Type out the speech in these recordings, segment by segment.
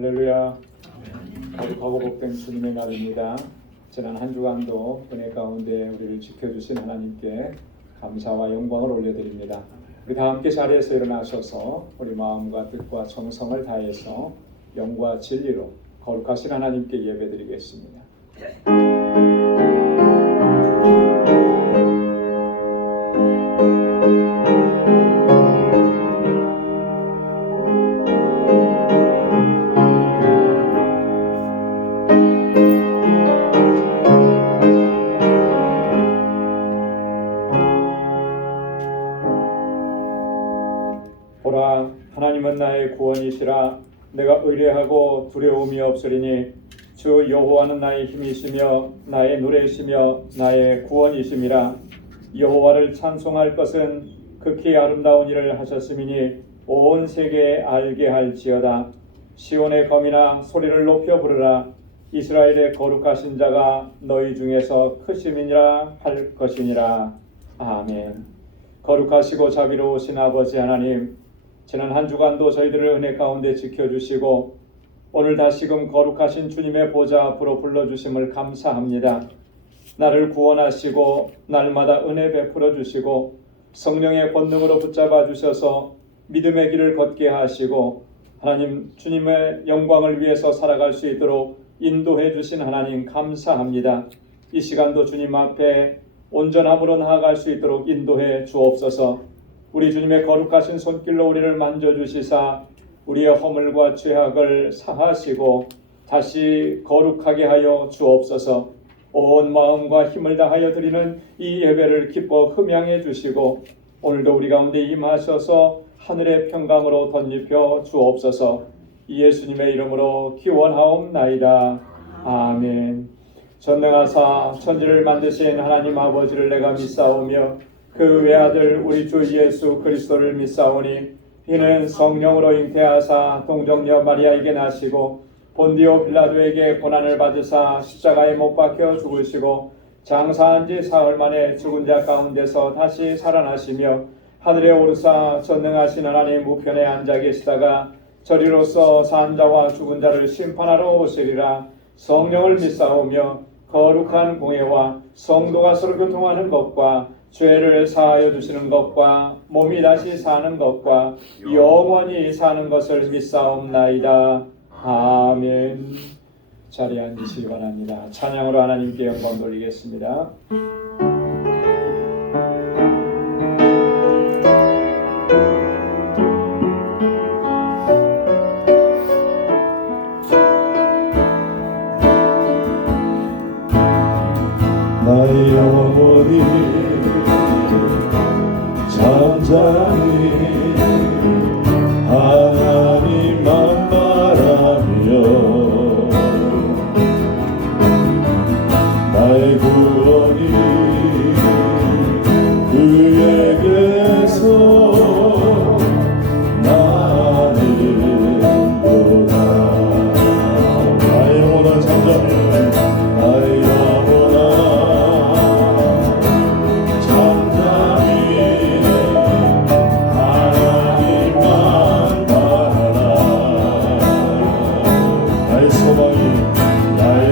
할렐루야. 거룩하고 복된 주님의 날입니다. 지난 한 주간도 은혜 가운데 우리를 지켜주신 하나님께 감사와 영광을 올려드립니다. 우리 다 함께 자리에서 일어나셔서 우리 마음과 뜻과 정성을 다해서 영과 진리로 거룩하신 하나님께 예배드리겠습니다. 보라, 하나님은 나의 구원이시라. 내가 의뢰하고 두려움이 없으리니 주 여호와는 나의 힘이시며 나의 노래이시며 나의 구원이심이라. 여호와를 찬송할 것은 극히 아름다운 일을 하셨음이니 온 세계에 알게 할지어다. 시온의 검이나 소리를 높여 부르라. 이스라엘의 거룩하신 자가 너희 중에서 크심이니라 할 것이니라. 아멘. 거룩하시고 자비로우신 아버지 하나님, 지난 한 주간도 저희들을 은혜 가운데 지켜주시고 오늘 다시금 거룩하신 주님의 보좌 앞으로 불러주심을 감사합니다. 나를 구원하시고 날마다 은혜 베풀어 주시고 성령의 권능으로 붙잡아 주셔서 믿음의 길을 걷게 하시고 하나님 주님의 영광을 위해서 살아갈 수 있도록 인도해 주신 하나님 감사합니다. 이 시간도 주님 앞에 온전함으로 나아갈 수 있도록 인도해 주옵소서. 우리 주님의 거룩하신 손길로 우리를 만져주시사 우리의 허물과 죄악을 사하시고 다시 거룩하게 하여 주옵소서. 온 마음과 힘을 다하여 드리는 이 예배를 기뻐 흠양해 주시고 오늘도 우리 가운데 임하셔서 하늘의 평강으로 덧입혀 주옵소서. 예수님의 이름으로 기원하옵나이다. 아멘. 전능하사 천지를 만드신 하나님 아버지를 내가 믿사오며 그 외아들 우리 주 예수 그리스도를 믿사오니 이는 성령으로 잉태하사 동정녀 마리아에게 나시고 본디오 빌라도에게 고난을 받으사 십자가에 못 박혀 죽으시고 장사한 지 사흘 만에 죽은 자 가운데서 다시 살아나시며 하늘에 오르사 전능하신 하나님 우편에 앉아 계시다가 저리로서 산 자와 죽은 자를 심판하러 오시리라. 성령을 믿사오며 거룩한 공예와 성도가 서로 교통하는 것과 죄를 사하여 주시는 것과 몸이 다시 사는 것과 영원히 사는 것을 믿사옵나이다. 아멘. 자리에 앉으시기 바랍니다. 찬양으로 하나님께 영광 돌리겠습니다. 나의 영혼이 잠잠히 하나님만 바라며 나의 구원이 그에게서 나는도다. 나의 영혼아 잠잠히 나의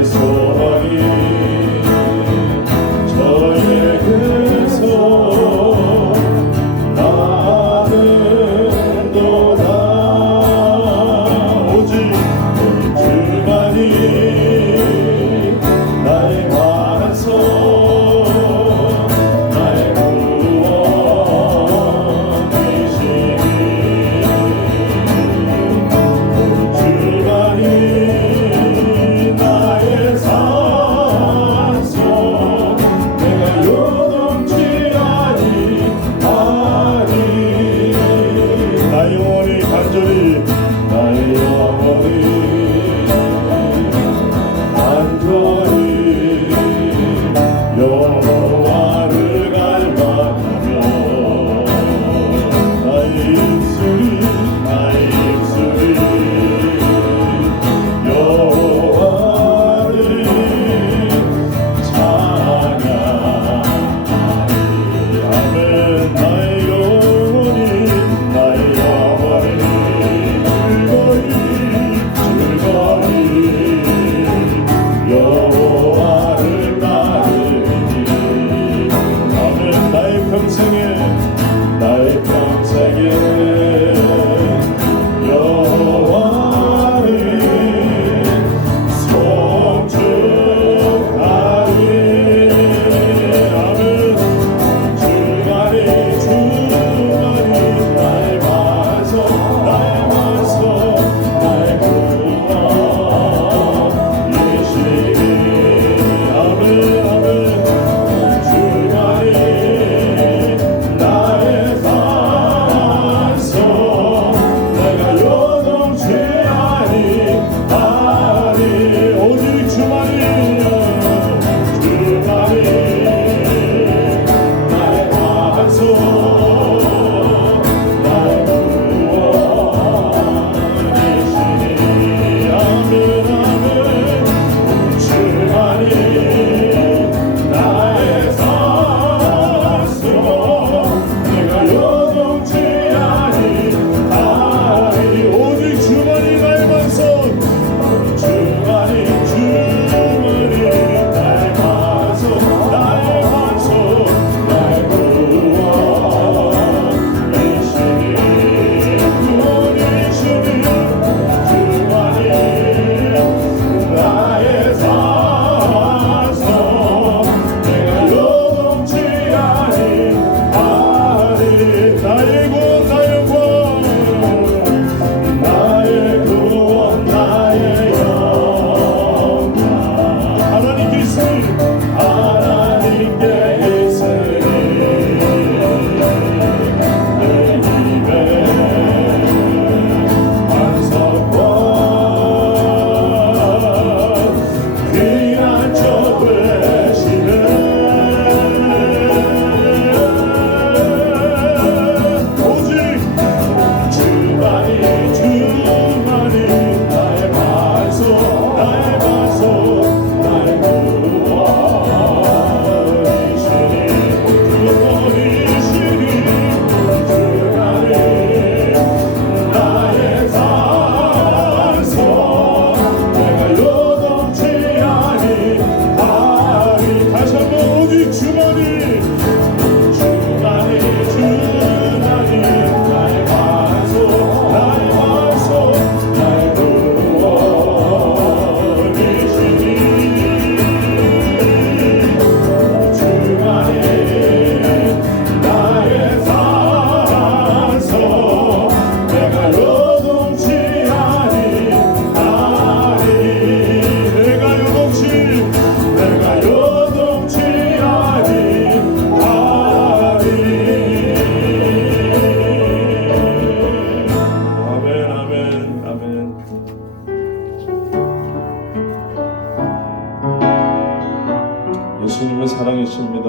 예수님은 사랑이십니다.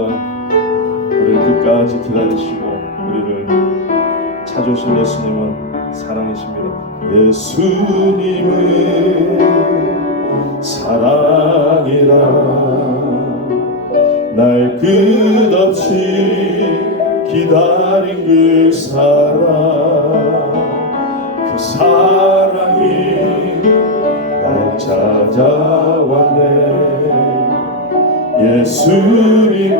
우리를 끝까지 기다리시고 우리를 찾으신 예수님은 사랑이십니다. 예수님은 사랑이라 날 끝없이 기다린 그 사랑이 날 찾아왔네. 예수님은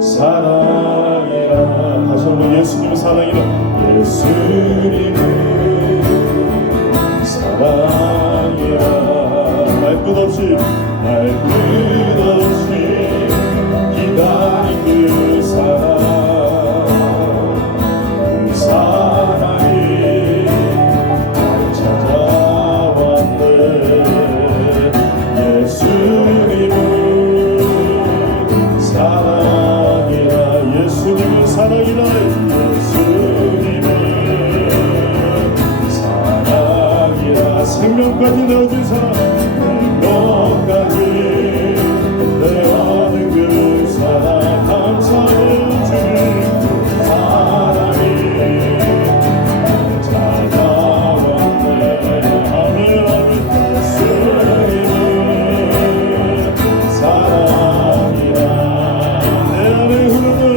사랑이라. 다시 한번 예수님은 사랑이라. 예수님은 사랑이라 날 끝없이 기다린 그 사랑이 날 찾아왔네. 예수님은 사랑이라. 예수님은 사랑이라. 예수님은 사랑이라. 생명까지 내어준 사랑, 생명까지 내어준 그 사랑, 감사해 주님. 사랑이 찾아왔네. 아멘 아멘. 예수님은 사랑이라. 내 안에 흐르는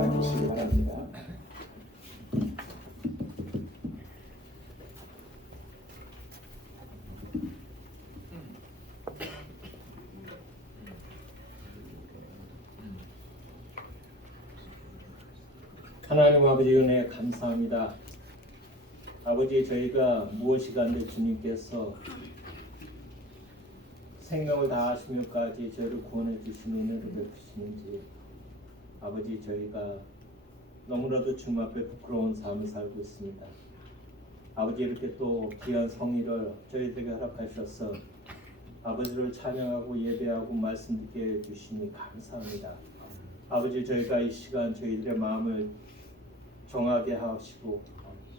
앉으시기 바랍니다. 하나님 아버지 은혜 감사합니다. 아버지 저희가 무엇이 간데 주님께서 생명을 다하시며까지 저희를 구원해 주시는 은혜를 베푸시는지 아버지 저희가 너무나도 주님 앞에 부끄러운 삶을 살고 있습니다. 아버지 이렇게 또 귀한 성의를 저희들에게 허락하셔서 아버지를 찬양하고 예배하고 말씀 듣게 해주시니 감사합니다. 아버지 저희가 이 시간 저희들의 마음을 정하게 하시고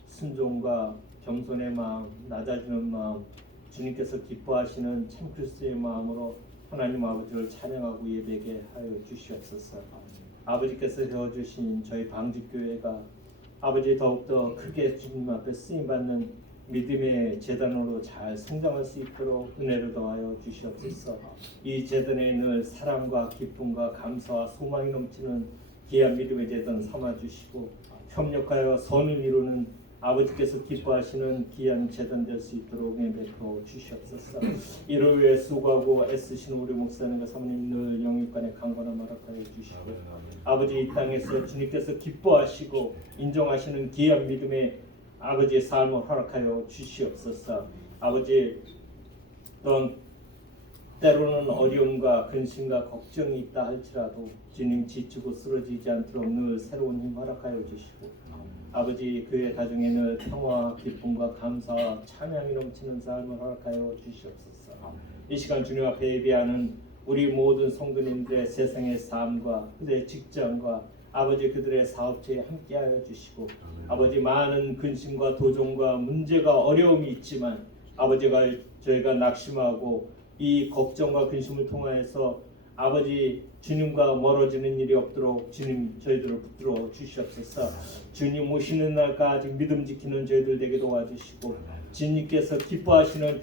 순종과 겸손의 마음, 낮아지는 마음, 주님께서 기뻐하시는 참 그리스도의 마음으로 하나님 아버지를 찬양하고 예배하게 하여 주시옵소서. 아버지께서 세워주신 저희 방직교회가 아버지 더욱더 크게 주님 앞에 쓰임받는 믿음의 재단으로 잘 성장할 수 있도록 은혜를 더하여 주시옵소서. 이 재단에 늘 사랑과 기쁨과 감사와 소망이 넘치는 귀한 믿음의 재단 삼아주시고 협력하여 선을 이루는 아버지께서 기뻐하시는 귀한 재단 될 수 있도록 은혜 베풀어 주시옵소서. 이를 위해 수고하고 애쓰시는 우리 목사님과 사모님 늘 영육간에 강건함 허락하여 주시고 아버지 이 땅에서 주님께서 기뻐하시고 인정하시는 귀한 믿음의 아버지의 삶을 허락하여 주시옵소서. 아버지 또한 때로는 어려움과 근심과 걱정이 있다 할지라도 주님 지치고 쓰러지지 않도록 늘 새로운 힘 허락하여 주시고 아버지 그의 가정에 늘 평화와 기쁨과 감사와 찬양이 넘치는 삶을 허락하여 주시옵소서. 이 시간 주님 앞에 예배하는 우리 모든 성도님들의 세상의 삶과 그들의 직장과 아버지 그들의 사업체에 함께하여 주시고 아버지 많은 근심과 도전과 문제가 어려움이 있지만 아버지가 저희가 낙심하고 이 걱정과 근심을 통하여서 아버지 주님과 멀어지는 일이 없도록 주님 저희들을 붙들어 주시옵소서. 주님 오시는 날까지 믿음 지키는 저희들 되게 도와주시고 주님께서 기뻐하시는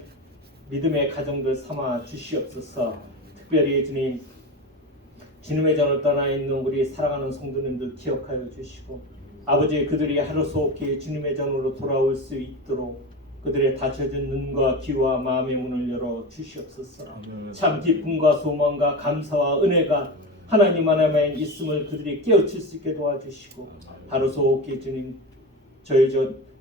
믿음의 가정들 삼아 주시옵소서. 특별히 주님 주님의 전을 떠나 있는 우리 사랑하는 성도님들 기억하여 주시고 아버지 그들이 하루속히 주님의 전으로 돌아올 수 있도록 그들의 닫혀진 눈과 귀와 마음의 문을 열어 주시옵소서. 참 기쁨과 소망과 감사와 은혜가 하나님 안에 있음을 그들이 깨우칠 수 있게 도와주시고 하루속히 주님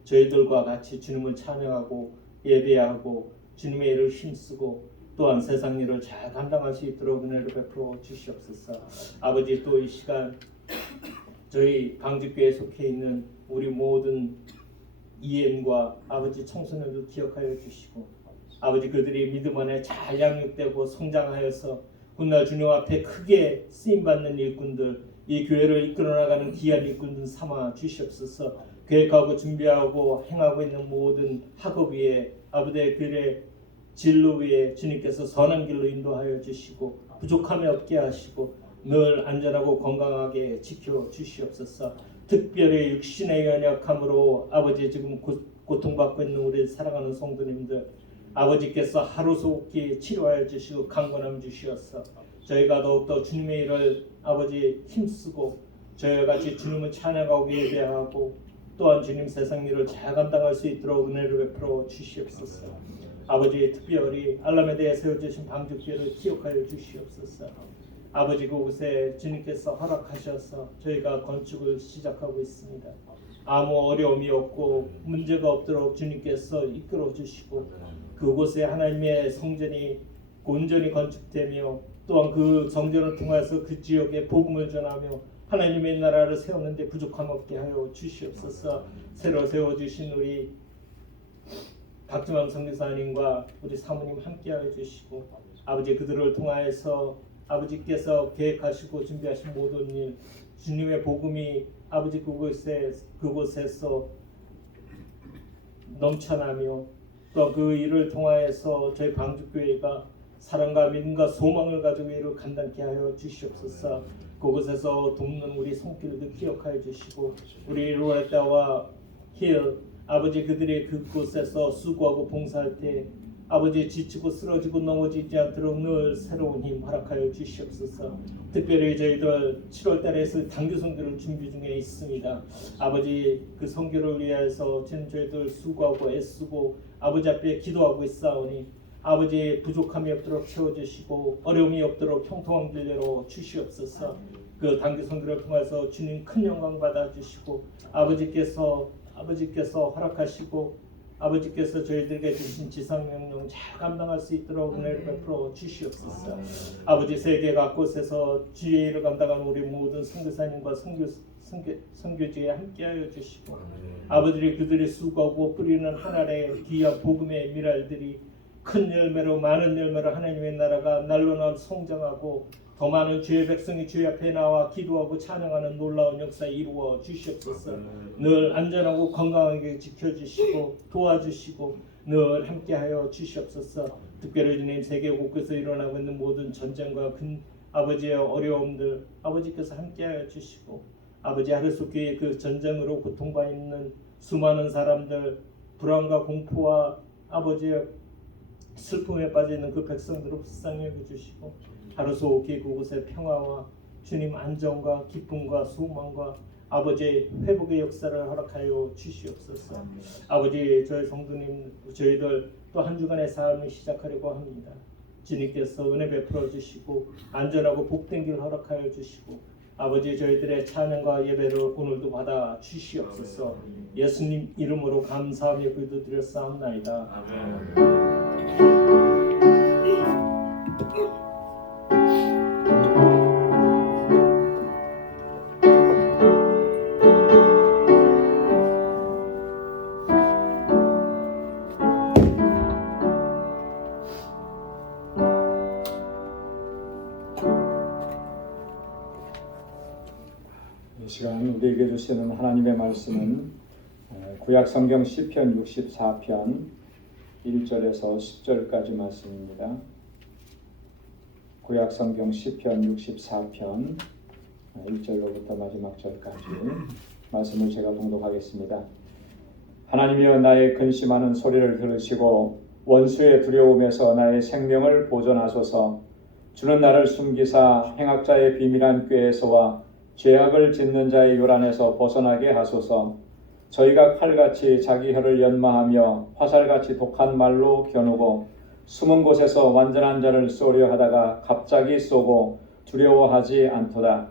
저희들과 같이 주님을 찬양하고 예배하고 주님의 일을 힘쓰고 또한 세상 일을 잘 감당할 수 있도록 은혜를 베풀어 주시옵소서. 아버지 또 이 시간 저희 방직교회에 속해 있는 우리 모든 EM과 아버지 청소년들 기억하여 주시고 아버지 그들이 믿음 안에 잘 양육되고 성장하여서 훗날 주님 앞에 크게 쓰임받는 일꾼들 이 교회를 이끌어나가는 귀한 일꾼들 삼아 주시옵소서. 계획하고 준비하고 행하고 있는 모든 학업 위에 아버지의 길의 진로 위에 주님께서 선한 길로 인도하여 주시고 부족함이 없게 하시고 늘 안전하고 건강하게 지켜 주시옵소서. 특별히 육신의 연약함으로 아버지 지금 고통받고 있는 우리 사랑하는 성도님들 아버지께서 하루속히 치료하여 주시고 강건함 주시옵소서. 저희가 더욱더 주님의 일을 아버지 힘쓰고 저희와 같이 주님을 찬양하고 예배하고 또한 주님 세상 일을 잘 감당할 수 있도록 은혜를 베풀어 주시옵소서. 아버지 특별히 알람에 대해 세워주신 방직교회를 기억하여 주시옵소서. 아버지 그곳에 주님께서 허락하셔서 저희가 건축을 시작하고 있습니다. 아무 어려움이 없고 문제가 없도록 주님께서 이끌어 주시고 그곳에 하나님의 성전이 온전히 건축되며 또한 그 성전을 통해서 그 지역에 복음을 전하며 하나님의 나라를 세우는 데 부족함 없게 하여 주시옵소서. 새로 세워주신 우리 박주만 선교사님과 우리 사모님 함께하여 주시고 아버지 그들을 통하여서 아버지께서 계획하시고 준비하신 모든 일 주님의 복음이 아버지 그곳에서 넘쳐나며 또 그 일을 통하여서 저희 방주교회가 사랑과 믿음과 소망을 가지고 일을 감당케 하여 주시옵소서. 그곳에서 돕는 우리 손길도 기억하여 주시고 우리 로레타와 힐 아버지 그들이 그곳에서 수고하고 봉사할 때 아버지 지치고 쓰러지고 넘어지지 않도록 늘 새로운 힘 허락하여 주시옵소서. 특별히 저희들 7월 달에서 단교 선교를 준비 중에 있습니다. 아버지 그 선교를 위해서 저희들 수고하고 애쓰고 아버지 앞에 기도하고 있사오니 아버지 부족함이 없도록 채워주시고 어려움이 없도록 형통한 길 열어 주시옵소서. 그 단교 선교를 통해서 주님 큰 영광 받아 주시고 아버지께서 허락하시고 아버지께서 저희들에게 주신 지상명령 잘 감당할 수 있도록 은혜를 베풀어 주시옵소서. 아버지 세계 각곳에서 주의 일을 감당하는 우리 모든 선교사님과 선교지에 함께하여 주시고 아버지를 그들이 수고하고 뿌리는 하나님의 귀한 복음의 미랄들이 큰 열매로 많은 열매로 하나님의 나라가 날로 날 성장하고 더 많은 주의 백성이 주의 앞에 나와 기도하고 찬양하는 놀라운 역사 이루어 주시옵소서. 늘 안전하고 건강하게 지켜주시고 도와주시고 늘 함께하여 주시옵소서. 특별히 주님 세계 곳곳에서 일어나고 있는 모든 전쟁과 아버지의 어려움들 아버지께서 함께하여 주시고 아버지 하루속히 그 전쟁으로 고통받고 있는 수많은 사람들 불안과 공포와 아버지의 슬픔에 빠져 있는 그 백성들을 불쌍히 여겨주시고 하루속히 그곳에 평화와 주님 안정과 기쁨과 소망과 아버지의 회복의 역사를 허락하여 주시옵소서. 아버지 저희 성도님 저희들 또 한 주간의 삶을 시작하려고 합니다. 주님께서 은혜 베풀어 주시고 안전하고 복된 길 허락하여 주시고 아버지 저희들의 찬양과 예배를 오늘도 받아 주시옵소서. 예수님 이름으로 감사하며 기도드렸사옵나이다. 이 시간 우리에게 주시는 하나님의 말씀은 구약성경 시편 64편 1절에서 10절까지 말씀입니다. 구약성경 시편 64편 1절로부터 마지막 절까지 말씀을 제가 봉독하겠습니다. 하나님이여 나의 근심하는 소리를 들으시고 원수의 두려움에서 나의 생명을 보존하소서. 주는 나를 숨기사 행악자의 비밀한 꾀에서와 죄악을 짓는 자의 요란에서 벗어나게 하소서. 저희가 칼같이 자기 혀를 연마하며 화살같이 독한 말로 겨누고 숨은 곳에서 완전한 자를 쏘려 하다가 갑자기 쏘고 두려워하지 않도다.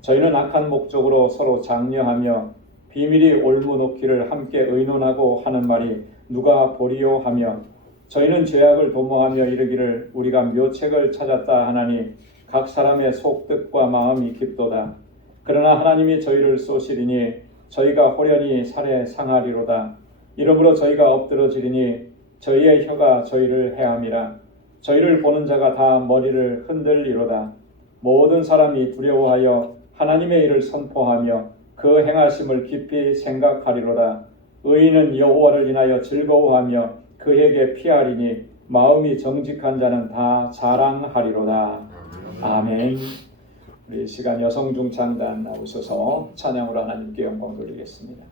저희는 악한 목적으로 서로 장려하며 비밀이 올무놓기를 함께 의논하고 하는 말이 누가 보리요 하며 저희는 죄악을 도모하며 이르기를 우리가 묘책을 찾았다 하나니 각 사람의 속뜻과 마음이 깊도다. 그러나 하나님이 저희를 쏘시리니 저희가 호련히 살해 상하리로다. 이러므로 저희가 엎드러지리니 저희의 혀가 저희를 해함이라. 저희를 보는 자가 다 머리를 흔들리로다. 모든 사람이 두려워하여 하나님의 일을 선포하며 그 행하심을 깊이 생각하리로다. 의인은 여호와를 인하여 즐거워하며 그에게 피하리니 마음이 정직한 자는 다 자랑하리로다. 아멘. 우리 시간 여성 중창단 나오셔서 찬양으로 하나님께 영광 돌리겠습니다.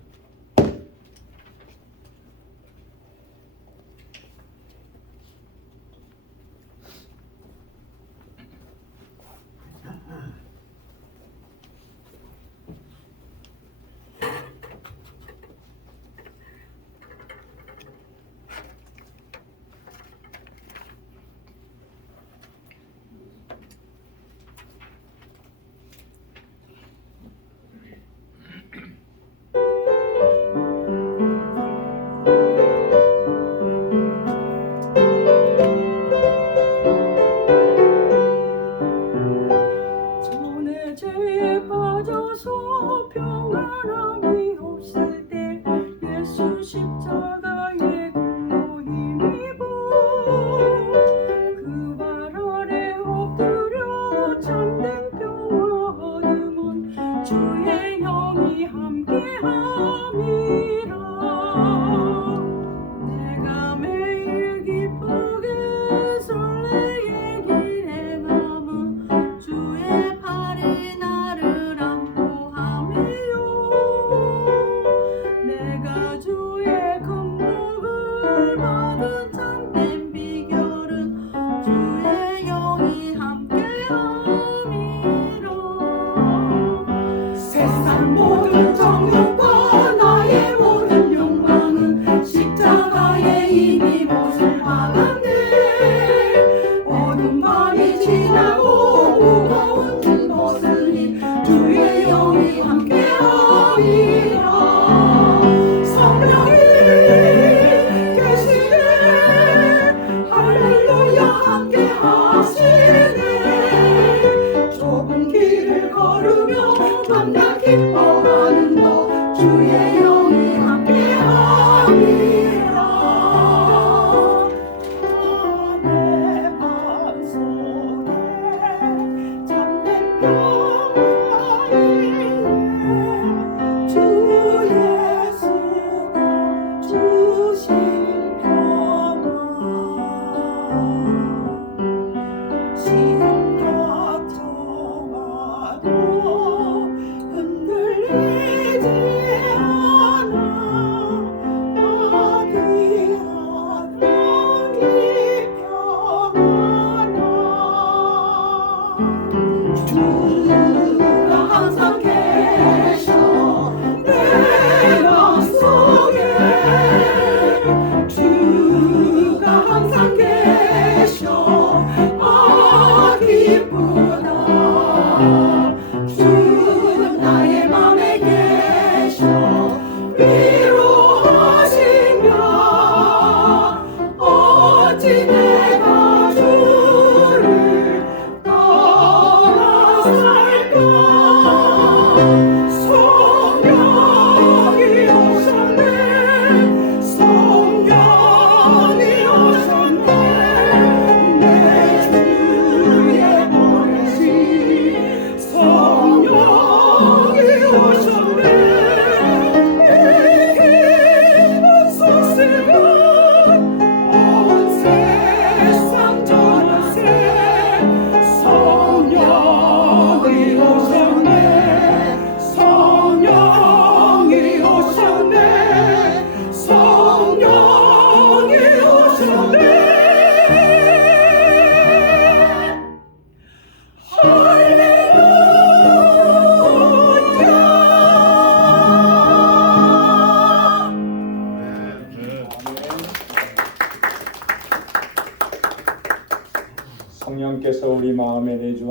주의 큰 복을 받은 참된 비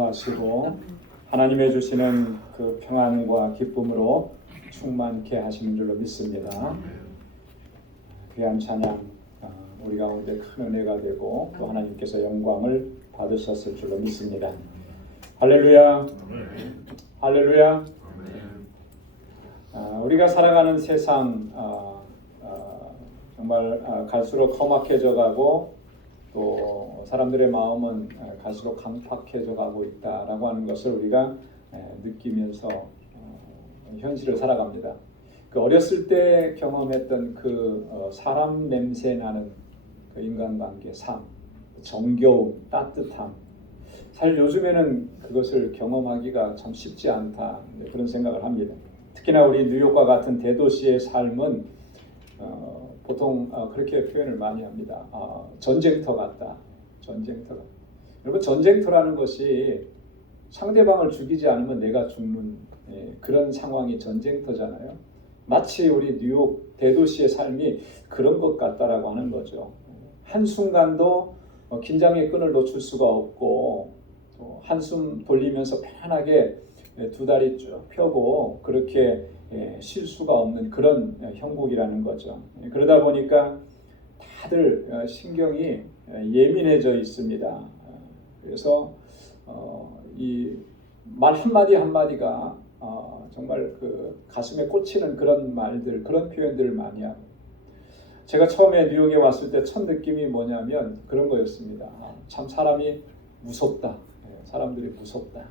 인도하시고 하나님의 주시는 그 평안과 기쁨으로 충만케 하시는 줄로 믿습니다. 귀한 찬양 우리 가운데 큰 은혜가 되고 또 하나님께서 영광을 받으셨을 줄로 믿습니다. 할렐루야. 할렐루야. 우리가 살아가는 세상 정말 갈수록 험악해져 가고 또 사람들의 마음은 갈수록 강팍해져 가고 있다라고 하는 것을 우리가 느끼면서 현실을 살아갑니다. 그 어렸을 때 경험했던 그 사람 냄새 나는 그 인간관계 삶, 정겨움, 따뜻함, 사실 요즘에는 그것을 경험하기가 참 쉽지 않다 그런 생각을 합니다. 특히나 우리 뉴욕과 같은 대도시의 삶은 보통 그렇게 표현을 많이 합니다. 전쟁터 같다. 전쟁터. 여러분 전쟁터라는 것이 상대방을 죽이지 않으면 내가 죽는 그런 상황이 전쟁터잖아요. 마치 우리 뉴욕 대도시의 삶이 그런 것 같다라고 하는 거죠. 한순간도 긴장의 끈을 놓칠 수가 없고 한숨 돌리면서 편안하게 두 다리 쭉 펴고 그렇게 쉴 수가 없는 그런 형국이라는 거죠. 그러다 보니까 다들 신경이 예민해져 있습니다. 그래서 이 말 한마디 한마디가 정말 그 가슴에 꽂히는 그런 말들, 그런 표현들을 많이 하고 제가 처음에 뉴욕에 왔을 때 첫 느낌이 뭐냐면 그런 거였습니다. 참 사람이 무섭다. 사람들이 무섭다.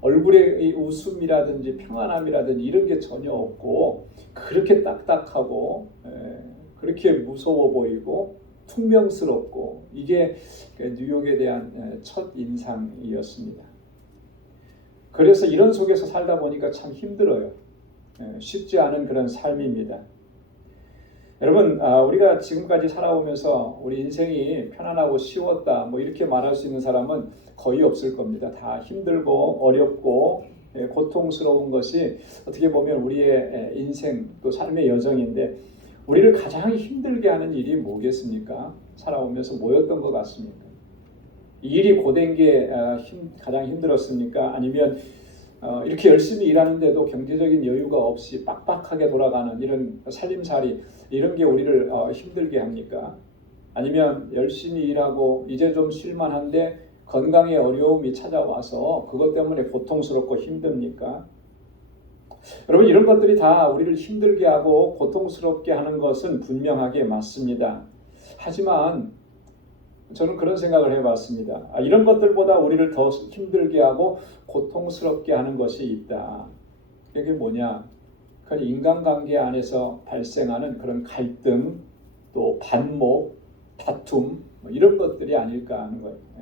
얼굴에 이 웃음이라든지 평안함이라든지 이런 게 전혀 없고 그렇게 딱딱하고 그렇게 무서워 보이고 퉁명스럽고 이게 뉴욕에 대한 첫 인상이었습니다. 그래서 이런 속에서 살다 보니까 참 힘들어요. 쉽지 않은 그런 삶입니다. 여러분 우리가 지금까지 살아오면서 우리 인생이 편안하고 쉬웠다 뭐 이렇게 말할 수 있는 사람은 거의 없을 겁니다. 다 힘들고 어렵고 고통스러운 것이 어떻게 보면 우리의 인생 또 삶의 여정인데 우리를 가장 힘들게 하는 일이 뭐겠습니까? 살아오면서 뭐였던 것 같습니까? 일이 고된 게 가장 힘들었습니까? 아니면 이렇게 열심히 일하는데도 경제적인 여유가 없이 빡빡하게 돌아가는 이런 살림살이 이런 게 우리를 힘들게 합니까? 아니면 열심히 일하고 이제 좀 쉴만한데 건강에 어려움이 찾아와서 그것 때문에 고통스럽고 힘듭니까? 여러분 이런 것들이 다 우리를 힘들게 하고 고통스럽게 하는 것은 분명하게 맞습니다. 하지만 저는 그런 생각을 해봤습니다. 이런 것들보다 우리를 더 힘들게 하고 고통스럽게 하는 것이 있다. 이게 뭐냐? 그건 인간관계 안에서 발생하는 그런 갈등, 또 반목, 다툼 이런 것들이 아닐까 하는 거예요.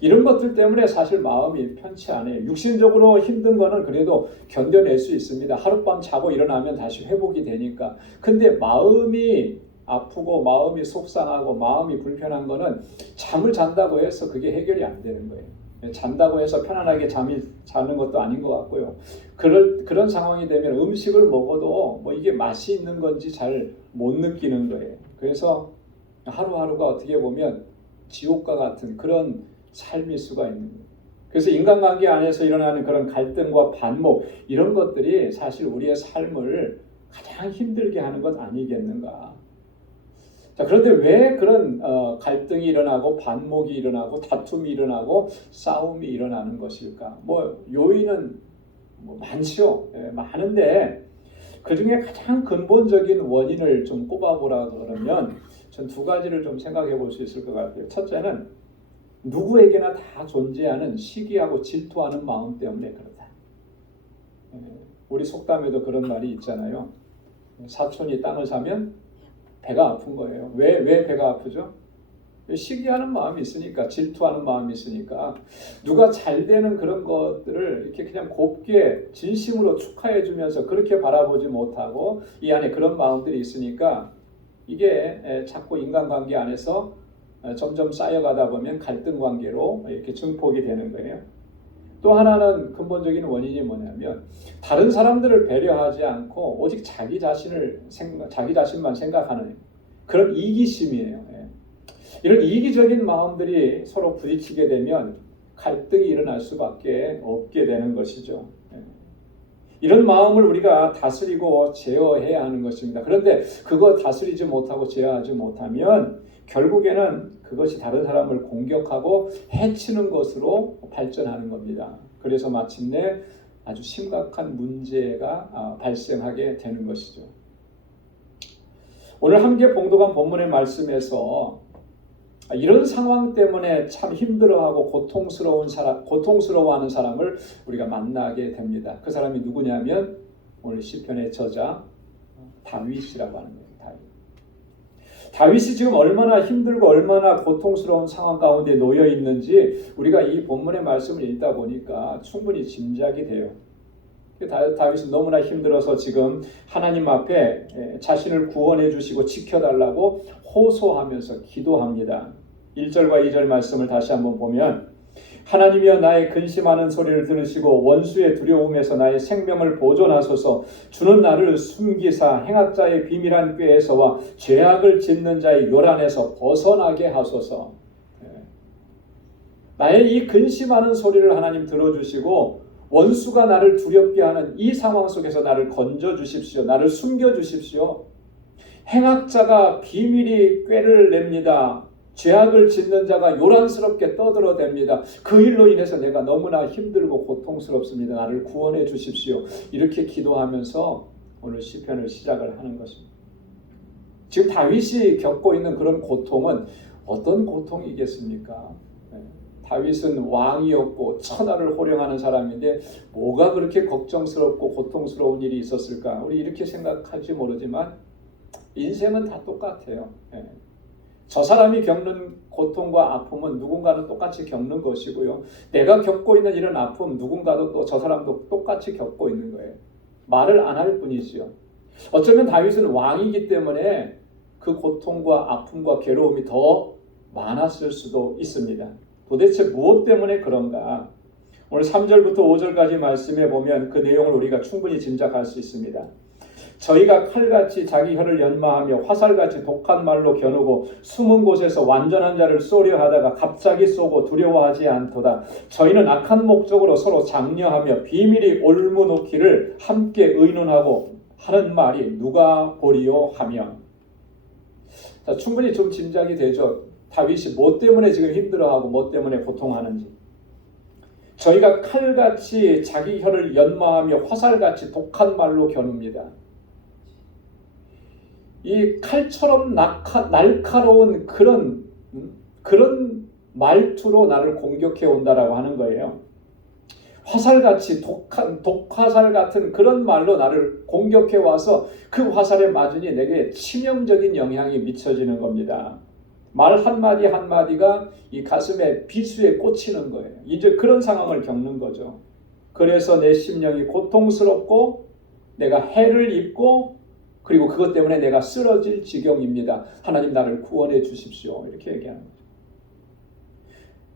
이런 것들 때문에 사실 마음이 편치 않아요. 육신적으로 힘든 거는 그래도 견뎌낼 수 있습니다. 하룻밤 자고 일어나면 다시 회복이 되니까. 근데 마음이 아프고 마음이 속상하고 마음이 불편한 거는 잠을 잔다고 해서 그게 해결이 안 되는 거예요. 잔다고 해서 편안하게 잠이 자는 것도 아닌 것 같고요. 그런 상황이 되면 음식을 먹어도 뭐 이게 맛이 있는 건지 잘 못 느끼는 거예요. 그래서 하루하루가 어떻게 보면 지옥과 같은 그런 삶일 수가 있는 거예요. 그래서 인간관계 안에서 일어나는 그런 갈등과 반목 이런 것들이 사실 우리의 삶을 가장 힘들게 하는 것 아니겠는가. 자, 그런데 왜 그런 갈등이 일어나고 반목이 일어나고 다툼이 일어나고 싸움이 일어나는 것일까? 뭐 요인은 많죠. 많은데 그 중에 가장 근본적인 원인을 좀 꼽아보라 그러면 전 두 가지를 좀 생각해 볼 수 있을 것 같아요. 첫째는 누구에게나 다 존재하는 시기하고 질투하는 마음 때문에 그렇다. 우리 속담에도 그런 말이 있잖아요. 사촌이 땅을 사면 배가 아픈 거예요. 왜 배가 아프죠? 시기하는 마음이 있으니까, 질투하는 마음이 있으니까 누가 잘 되는 그런 것들을 이렇게 그냥 곱게 진심으로 축하해 주면서 그렇게 바라보지 못하고 이 안에 그런 마음들이 있으니까 이게 자꾸 인간관계 안에서 점점 쌓여가다 보면 갈등 관계로 이렇게 증폭이 되는 거예요. 또 하나는 근본적인 원인이 뭐냐면 다른 사람들을 배려하지 않고 오직 자기 자신만 생각하는 그런 이기심이에요. 이런 이기적인 마음들이 서로 부딪히게 되면 갈등이 일어날 수밖에 없게 되는 것이죠. 이런 마음을 우리가 다스리고 제어해야 하는 것입니다. 그런데 그거 다스리지 못하고 제어하지 못하면 결국에는 그것이 다른 사람을 공격하고 해치는 것으로 발전하는 겁니다. 그래서 마침내 아주 심각한 문제가 발생하게 되는 것이죠. 오늘 함께 봉독한 본문의 말씀에서 이런 상황 때문에 참 힘들어하고 고통스러워하는 사람을 우리가 만나게 됩니다. 그 사람이 누구냐면 오늘 시편의 저자 다윗이라고 하는 거예요. 다윗이 지금 얼마나 힘들고 얼마나 고통스러운 상황 가운데 놓여 있는지 우리가 이 본문의 말씀을 읽다 보니까 충분히 짐작이 돼요. 다윗은 너무나 힘들어서 지금 하나님 앞에 자신을 구원해 주시고 지켜달라고 호소하면서 기도합니다. 1절과 2절 말씀을 다시 한번 보면 하나님이여 나의 근심하는 소리를 들으시고 원수의 두려움에서 나의 생명을 보존하소서. 주는 나를 숨기사 행악자의 비밀한 꾀에서와 죄악을 짓는 자의 요란에서 벗어나게 하소서. 나의 이 근심하는 소리를 하나님 들어주시고 원수가 나를 두렵게 하는 이 상황 속에서 나를 건져주십시오. 나를 숨겨주십시오. 행악자가 비밀이 꾀를 냅니다. 죄악을 짓는 자가 요란스럽게 떠들어댑니다. 그 일로 인해서 내가 너무나 힘들고 고통스럽습니다. 나를 구원해 주십시오. 이렇게 기도하면서 오늘 시편을 시작을 하는 것입니다. 지금 다윗이 겪고 있는 그런 고통은 어떤 고통이겠습니까? 다윗은 왕이었고 천하를 호령하는 사람인데 뭐가 그렇게 걱정스럽고 고통스러운 일이 있었을까? 우리 이렇게 생각할지 모르지만 인생은 다 똑같아요. 저 사람이 겪는 고통과 아픔은 누군가는 똑같이 겪는 것이고요. 내가 겪고 있는 이런 아픔 누군가도 또 저 사람도 똑같이 겪고 있는 거예요. 말을 안 할 뿐이지요. 어쩌면 다윗은 왕이기 때문에 그 고통과 아픔과 괴로움이 더 많았을 수도 있습니다. 도대체 무엇 때문에 그런가? 오늘 3절부터 5절까지 말씀해 보면 그 내용을 우리가 충분히 짐작할 수 있습니다. 저희가 칼같이 자기 혀를 연마하며 화살같이 독한 말로 겨누고 숨은 곳에서 완전한 자를 쏘려 하다가 갑자기 쏘고 두려워하지 않도다. 저희는 악한 목적으로 서로 장려하며 비밀이 올무놓기를 함께 의논하고 하는 말이 누가 보리요 하며. 자, 충분히 좀 짐작이 되죠. 다윗이 뭐 때문에 지금 힘들어하고 뭐 때문에 고통하는지. 저희가 칼같이 자기 혀를 연마하며 화살같이 독한 말로 겨눕니다. 이 칼처럼 날카로운 그런 말투로 나를 공격해 온다라고 하는 거예요. 화살같이 독화살 같은 그런 말로 나를 공격해 와서 그 화살에 맞으니 내게 치명적인 영향이 미쳐지는 겁니다. 말 한마디 한마디가 이 가슴에 비수에 꽂히는 거예요. 이제 그런 상황을 겪는 거죠. 그래서 내 심령이 고통스럽고 내가 해를 입고 그리고 그것 때문에 내가 쓰러질 지경입니다. 하나님 나를 구원해 주십시오. 이렇게 얘기하는 거죠.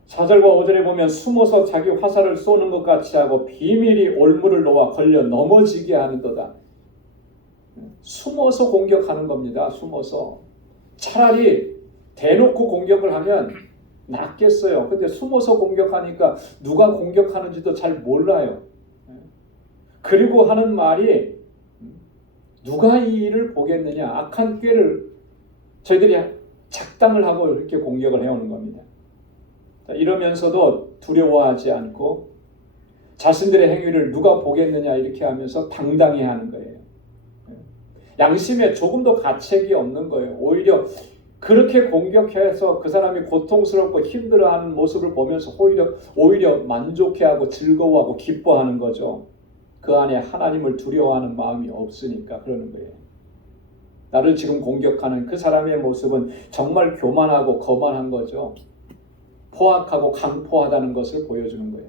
4절과 5절에 보면 숨어서 자기 화살을 쏘는 것 같이 하고 비밀이 올무를 놓아 걸려 넘어지게 하는도다. 숨어서 공격하는 겁니다. 숨어서. 차라리 대놓고 공격을 하면 낫겠어요. 근데 숨어서 공격하니까 누가 공격하는지도 잘 몰라요. 그리고 하는 말이 누가 이 일을 보겠느냐. 악한 꾀를 저희들이 작당을 하고 이렇게 공격을 해오는 겁니다. 이러면서도 두려워하지 않고 자신들의 행위를 누가 보겠느냐 이렇게 하면서 당당히 하는 거예요. 양심에 조금도 가책이 없는 거예요. 오히려 그렇게 공격해서 그 사람이 고통스럽고 힘들어하는 모습을 보면서 오히려 만족해하고 즐거워하고 기뻐하는 거죠. 그 안에 하나님을 두려워하는 마음이 없으니까 그러는 거예요. 나를 지금 공격하는 그 사람의 모습은 정말 교만하고 거만한 거죠. 포악하고 강포하다는 것을 보여주는 거예요.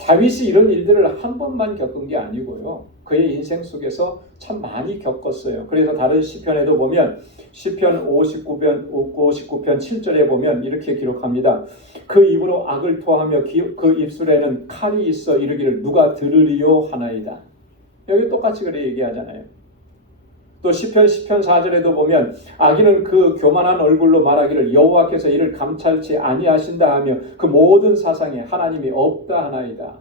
다윗이 이런 일들을 한 번만 겪은 게 아니고요. 그의 인생 속에서 참 많이 겪었어요. 그래서 다른 시편에도 보면 시편 59편 7절에 보면 이렇게 기록합니다. 그 입으로 악을 토하며 그 입술에는 칼이 있어 이르기를 누가 들으리요 하나이다. 여기 똑같이 그래 얘기하잖아요. 또 시편 4절에도 보면 악인은 그 교만한 얼굴로 말하기를 여호와께서 이를 감찰치 아니하신다 하며 그 모든 사상에 하나님이 없다 하나이다.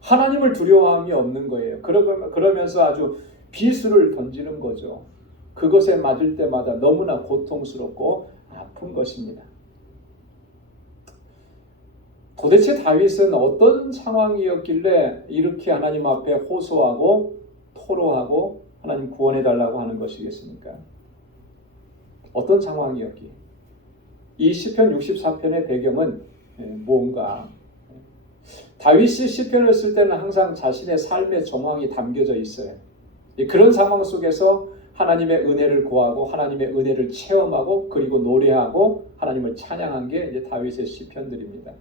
하나님을 두려워함이 없는 거예요. 그러면서 아주 비수를 던지는 거죠. 그것에 맞을 때마다 너무나 고통스럽고 아픈 것입니다. 도대체 다윗은 어떤 상황이었길래 이렇게 하나님 앞에 호소하고 토로하고 하나님 구원해달라고 하는 것이겠습니까? 어떤 상황이었기에? 이 시편 64편의 배경은 뭔가? 다윗이 시편을 쓸 때는 항상 자신의 삶의 정황이 담겨져 있어요. 그런 상황 속에서 하나님의 은혜를 구하고 하나님의 은혜를 체험하고 그리고 노래하고 하나님을 찬양한 게 이제 다윗의 시편들입니다.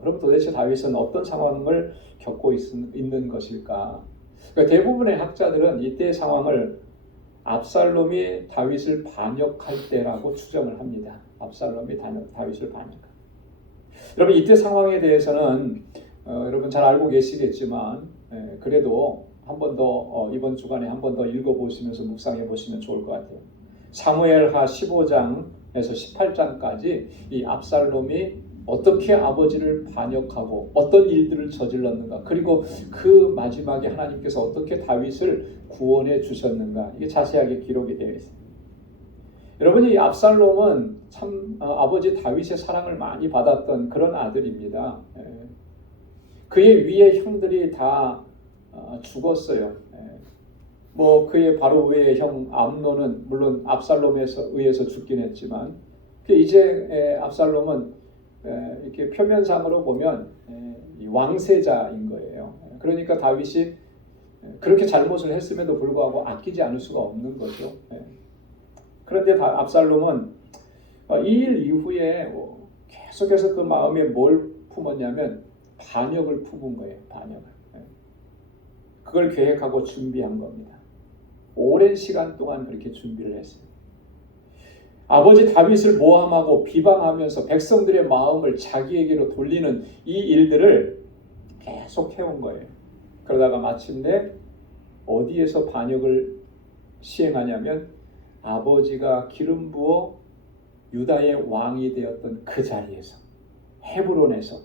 그럼 도대체 다윗은 어떤 상황을 겪고 있는 것일까? 그러니까 대부분의 학자들은 이때의 상황을 압살롬이 다윗을 반역할 때라고 추정을 합니다. 압살롬이 다윗을 반역할 때. 여러분 이때 상황에 대해서는 여러분 잘 알고 계시겠지만 그래도 한 번 더 이번 주간에 한 번 더 읽어보시면서 묵상해 보시면 좋을 것 같아요. 사무엘하 15장에서 18장까지 이 압살롬이 어떻게 아버지를 반역하고 어떤 일들을 저질렀는가, 그리고 그 마지막에 하나님께서 어떻게 다윗을 구원해 주셨는가, 이게 자세하게 기록이 되어 있습니다. 여러분 이 압살롬은 참 아버지 다윗의 사랑을 많이 받았던 그런 아들입니다. 그의 위의 형들이 다 죽었어요. 뭐 그의 바로 위의 형 암논은 물론 압살롬에 의해서 죽긴 했지만 이제 압살롬은 이렇게 표면상으로 보면 왕세자인 거예요. 그러니까 다윗이 그렇게 잘못을 했음에도 불구하고 아끼지 않을 수가 없는 거죠. 그런데 압살롬은 이 일 이후에 계속해서 그 마음에 뭘 품었냐면 반역을 품은 거예요. 반역을. 그걸 계획하고 준비한 겁니다. 오랜 시간 동안 그렇게 준비를 했어요. 아버지 다윗을 모함하고 비방하면서 백성들의 마음을 자기에게로 돌리는 이 일들을 계속 해온 거예요. 그러다가 마침내 어디에서 반역을 시행하냐면 아버지가 기름 부어 유다의 왕이 되었던 그 자리에서, 헤브론에서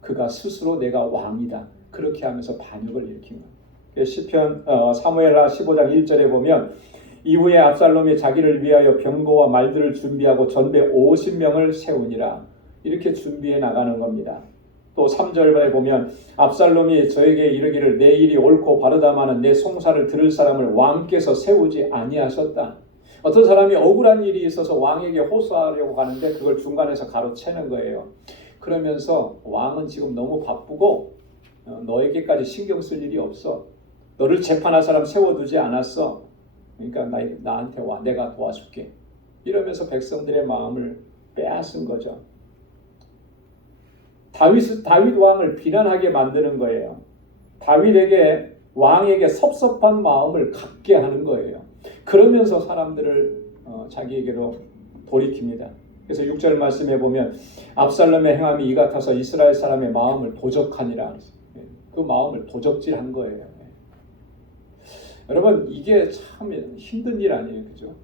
그가 스스로 내가 왕이다 그렇게 하면서 반역을 일으킨 겁니다. 시편 사무엘하 15장 1절에 보면 이후에 압살롬이 자기를 위하여 병거와 말들을 준비하고 전배 50명을 세우니라, 이렇게 준비해 나가는 겁니다. 또 3절에 보면 압살롬이 저에게 이르기를 내 일이 옳고 바르다마는 내 송사를 들을 사람을 왕께서 세우지 아니하셨다. 어떤 사람이 억울한 일이 있어서 왕에게 호소하려고 가는데 그걸 중간에서 가로채는 거예요. 그러면서 왕은 지금 너무 바쁘고 너에게까지 신경 쓸 일이 없어. 너를 재판할 사람 세워두지 않았어. 그러니까 나한테 와, 내가 도와줄게. 이러면서 백성들의 마음을 빼앗은 거죠. 다윗 왕을 비난하게 만드는 거예요. 다윗에게 왕에게 섭섭한 마음을 갖게 하는 거예요. 그러면서 사람들을 자기에게로 돌이킵니다. 그래서 6절 말씀에 보면 압살롬의 행함이 이 같아서 이스라엘 사람의 마음을 도적하니라. 그 마음을 도적질한 거예요. 여러분 이게 참 힘든 일 아니에요, 그죠?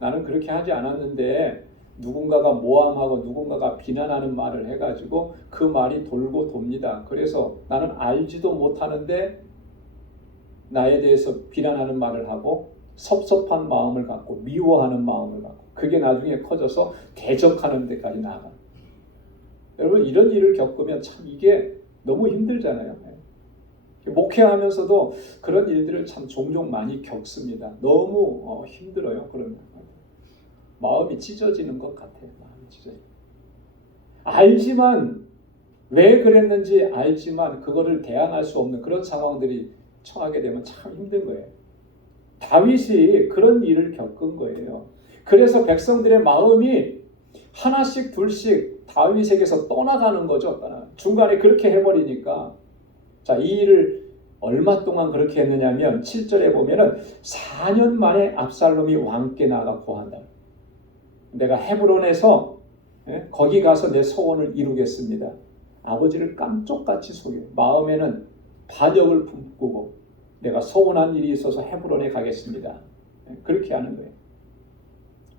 나는 그렇게 하지 않았는데 누군가가 모함하고 누군가가 비난하는 말을 해가지고 그 말이 돌고 돕니다. 그래서 나는 알지도 못하는데 나에 대해서 비난하는 말을 하고 섭섭한 마음을 갖고 미워하는 마음을 갖고 그게 나중에 커져서 대적하는 데까지 나아가. 여러분 이런 일을 겪으면 참 이게 너무 힘들잖아요. 목회하면서도 그런 일들을 참 종종 많이 겪습니다. 너무 힘들어요. 그러면 마음이 찢어지는 것 같아요. 마음이 찢어지는. 알지만 왜 그랬는지 알지만 그거를 대항할 수 없는 그런 상황들이 처하게 되면 참 힘든 거예요. 다윗이 그런 일을 겪은 거예요. 그래서 백성들의 마음이 하나씩 둘씩 다윗에게서 떠나가는 거죠. 중간에 그렇게 해버리니까. 자, 이 일을 얼마 동안 그렇게 했느냐면 7절에 보면은 4년 만에 압살롬이 왕께 나가 고한다. 내가 헤브론에서 거기 가서 내 소원을 이루겠습니다. 아버지를 깜쪽같이 속여 마음에는 반역을 품고 내가 소원한 일이 있어서 헤브론에 가겠습니다. 그렇게 하는 거예요.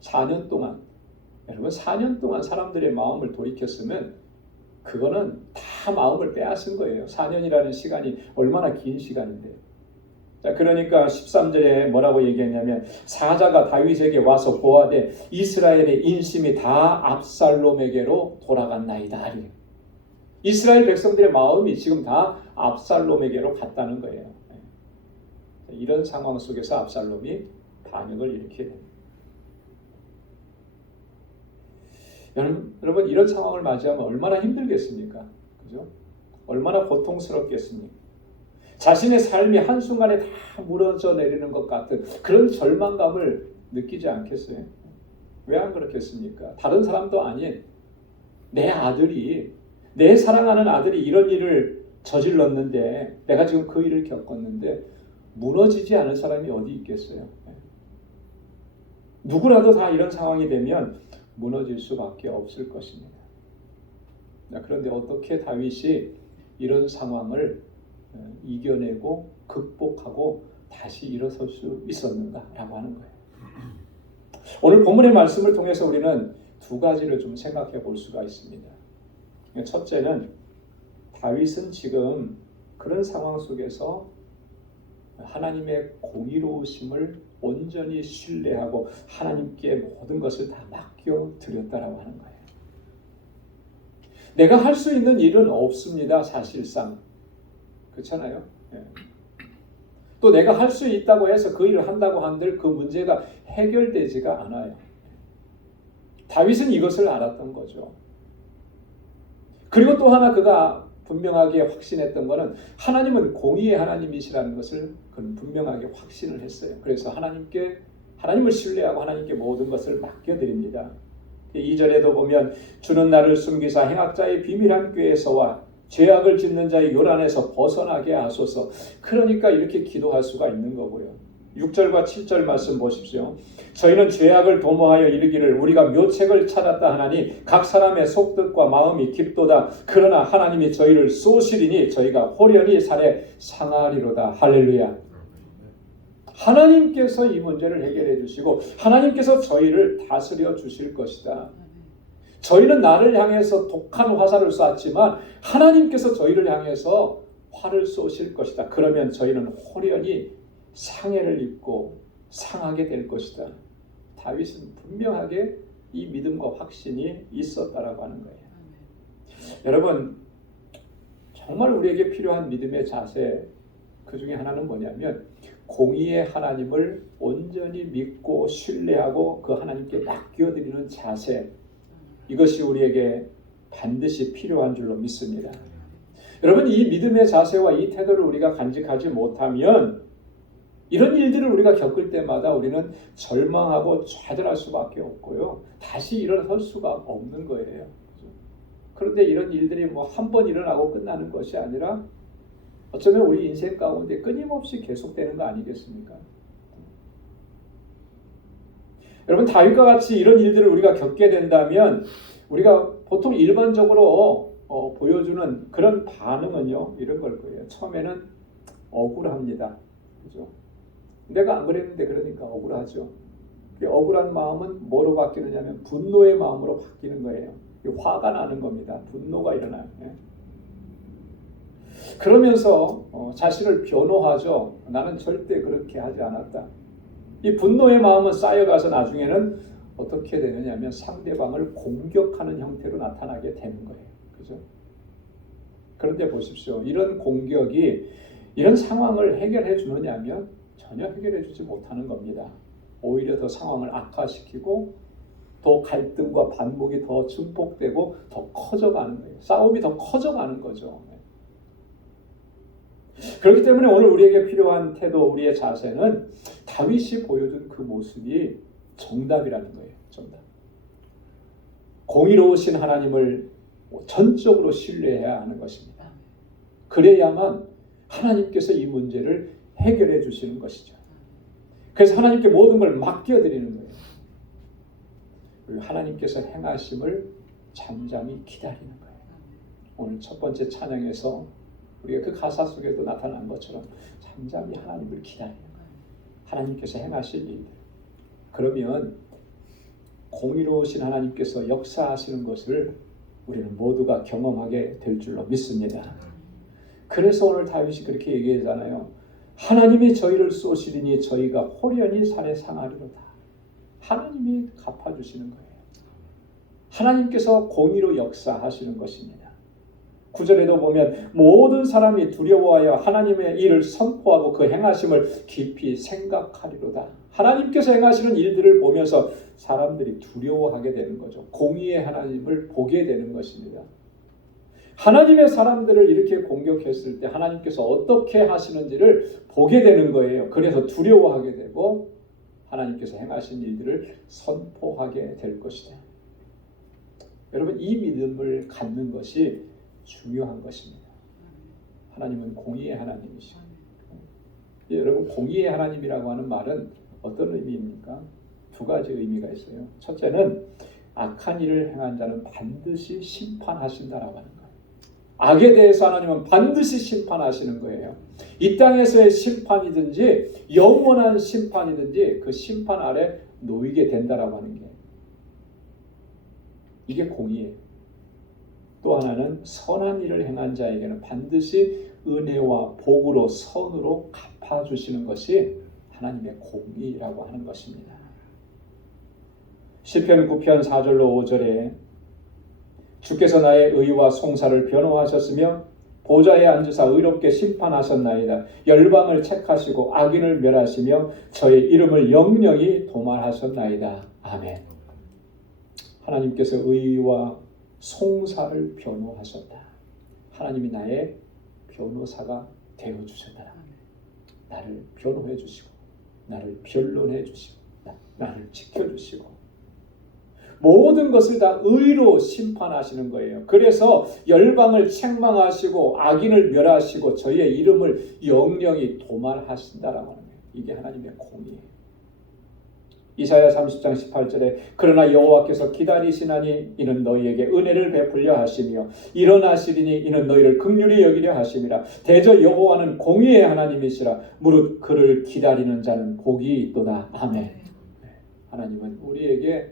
4년 동안, 여러분 4년 동안 사람들의 마음을 돌이켰으면 그거는 다 마음을 빼앗은 거예요. 4년이라는 시간이 얼마나 긴 시간인데. 자, 그러니까 13절에 뭐라고 얘기했냐면 사자가 다윗에게 와서 고하되 이스라엘의 인심이 다 압살롬에게로 돌아갔나이다. 이스라엘 백성들의 마음이 지금 다 압살롬에게로 갔다는 거예요. 이런 상황 속에서 압살롬이 반역을 일으키게 됩니다. 여러분 이런 상황을 맞이하면 얼마나 힘들겠습니까? 그죠? 얼마나 고통스럽겠습니까? 자신의 삶이 한순간에 다 무너져 내리는 것 같은 그런 절망감을 느끼지 않겠어요? 왜 안 그렇겠습니까? 다른 사람도 아닌 내 아들이, 내 사랑하는 아들이 이런 일을 저질렀는데, 내가 지금 그 일을 겪었는데 무너지지 않을 사람이 어디 있겠어요? 누구라도 다 이런 상황이 되면 무너질 수밖에 없을 것입니다. 그런데 어떻게 다윗이 이런 상황을 이겨내고 극복하고 다시 일어설 수 있었는가라고 하는 거예요. 오늘 본문의 말씀을 통해서 우리는 두 가지를 좀 생각해 볼 수가 있습니다. 첫째는 다윗은 지금 그런 상황 속에서 하나님의 공의로우심을 온전히 신뢰하고 하나님께 모든 것을 다 맡겨드렸다라고 하는 거예요. 내가 할 수 있는 일은 없습니다. 사실상. 그렇잖아요. 또 내가 할 수 있다고 해서 그 일을 한다고 한들 그 문제가 해결되지가 않아요. 다윗은 이것을 알았던 거죠. 그리고 또 하나 그가 분명하게 확신했던 것은 하나님은 공의의 하나님이시라는 것을 그는 분명하게 확신을 했어요. 그래서 하나님을 신뢰하고 하나님께 모든 것을 맡겨드립니다. 2절에도 보면 주는 나를 숨기사 행악자의 비밀한 꾀에서와 죄악을 짓는 자의 요란에서 벗어나게 하소서. 그러니까 이렇게 기도할 수가 있는 거고요. 6절과 7절 말씀 보십시오. 저희는 죄악을 도모하여 이르기를 우리가 묘책을 찾았다 하나니 각 사람의 속뜻과 마음이 깊도다. 그러나 하나님이 저희를 쏘시리니 저희가 호련히 살에 상하리로다. 할렐루야. 하나님께서 이 문제를 해결해 주시고 하나님께서 저희를 다스려 주실 것이다. 저희는 나를 향해서 독한 화살을 쐈지만 하나님께서 저희를 향해서 활을 쏘실 것이다. 그러면 저희는 호련히 상해를 입고 상하게 될 것이다. 다윗은 분명하게 이 믿음과 확신이 있었다라고 하는 거예요. 여러분 정말 우리에게 필요한 믿음의 자세 그 중에 하나는 뭐냐면 공의의 하나님을 온전히 믿고 신뢰하고 그 하나님께 맡겨드리는 자세, 이것이 우리에게 반드시 필요한 줄로 믿습니다. 여러분 이 믿음의 자세와 이 태도를 우리가 간직하지 못하면 이런 일들을 우리가 겪을 때마다 우리는 절망하고 좌절할 수밖에 없고요. 다시 일어설 수가 없는 거예요. 그런데 이런 일들이 뭐 한 번 일어나고 끝나는 것이 아니라 어쩌면 우리 인생 가운데 끊임없이 계속되는 거 아니겠습니까? 여러분 다윗과 같이 이런 일들을 우리가 겪게 된다면 우리가 보통 일반적으로 보여주는 그런 반응은요 이런 걸 거예요. 처음에는 억울합니다. 그죠? 내가 안 그랬는데 그러니까 억울하죠. 억울한 마음은 뭐로 바뀌느냐면 분노의 마음으로 바뀌는 거예요. 화가 나는 겁니다. 분노가 일어나요. 그러면서 자신을 변호하죠. 나는 절대 그렇게 하지 않았다. 이 분노의 마음은 쌓여가서 나중에는 어떻게 되느냐면 상대방을 공격하는 형태로 나타나게 되는 거예요. 그죠? 그런데 보십시오. 이런 공격이 이런 상황을 해결해 주느냐면 전혀 해결해 주지 못하는 겁니다. 오히려 더 상황을 악화시키고 더 갈등과 반목이 더 증폭되고 더 커져가는 거예요. 싸움이 더 커져가는 거죠. 그렇기 때문에 오늘 우리에게 필요한 태도, 우리의 자세는 다윗이 보여준 그 모습이 정답이라는 거예요. 정답. 공의로우신 하나님을 전적으로 신뢰해야 하는 것입니다. 그래야만 하나님께서 이 문제를 해결해 주시는 것이죠. 그래서 하나님께 모든 걸 맡겨드리는 거예요. 그리고 하나님께서 행하심을 잠잠히 기다리는 거예요. 오늘 첫 번째 찬양에서 우리가 그 가사 속에도 나타난 것처럼 잠잠히 하나님을 기다리는 거예요. 하나님께서 행하실 일들. 그러면 공의로우신 하나님께서 역사하시는 것을 우리는 모두가 경험하게 될 줄로 믿습니다. 그래서 오늘 다윗이 그렇게 얘기하잖아요. 하나님이 저희를 쏘시리니 저희가 호련히 산에 상하리로다. 하나님이 갚아주시는 거예요. 하나님께서 공의로 역사하시는 것입니다. 9절에도 보면 모든 사람이 두려워하여 하나님의 일을 선포하고 그 행하심을 깊이 생각하리로다. 하나님께서 행하시는 일들을 보면서 사람들이 두려워하게 되는 거죠. 공의의 하나님을 보게 되는 것입니다. 하나님의 사람들을 이렇게 공격했을 때 하나님께서 어떻게 하시는지를 보게 되는 거예요. 그래서 두려워하게 되고 하나님께서 행하신 일들을 선포하게 될 것이다. 여러분, 이 믿음을 갖는 것이 중요한 것입니다. 하나님은 공의의 하나님이시고, 여러분, 공의의 하나님이라고 하는 말은 어떤 의미입니까? 두 가지 의미가 있어요. 첫째는 악한 일을 행한 자는 반드시 심판하신다라고 하는 거예요. 악에 대해서 하나님은 반드시 심판하시는 거예요. 이 땅에서의 심판이든지 영원한 심판이든지 그 심판 아래 놓이게 된다라고 하는 게, 이게 공의예요. 또 하나는 선한 일을 행한 자에게는 반드시 은혜와 복으로 선으로 갚아주시는 것이 하나님의 공의라고 하는 것입니다. 시편 9편 4절로 5절에 주께서 나의 의와 송사를 변호하셨으며 보좌에 앉으사 의롭게 심판하셨나이다. 열방을 책하시고 악인을 멸하시며 저의 이름을 영영히 도말하셨나이다. 아멘. 하나님께서 의와 송사를 변호하셨다. 하나님이 나의 변호사가 되어주셨다. 나를 변호해 주시고 나를 변론해 주시고 나를 지켜주시고 모든 것을 다 의로 심판하시는 거예요. 그래서 열방을 책망하시고 악인을 멸하시고 저희의 이름을 영영히 도말하신다라고 하는 거예요. 이게 하나님의 공의예요. 이사야 30장 18절에 그러나 여호와께서 기다리시나니 이는 너희에게 은혜를 베풀려 하시며 일어나시리니 이는 너희를 긍휼히 여기려 하심이라. 대저 여호와는 공의의 하나님이시라. 무릇 그를 기다리는 자는 복이 있도다. 아멘. 하나님은 우리에게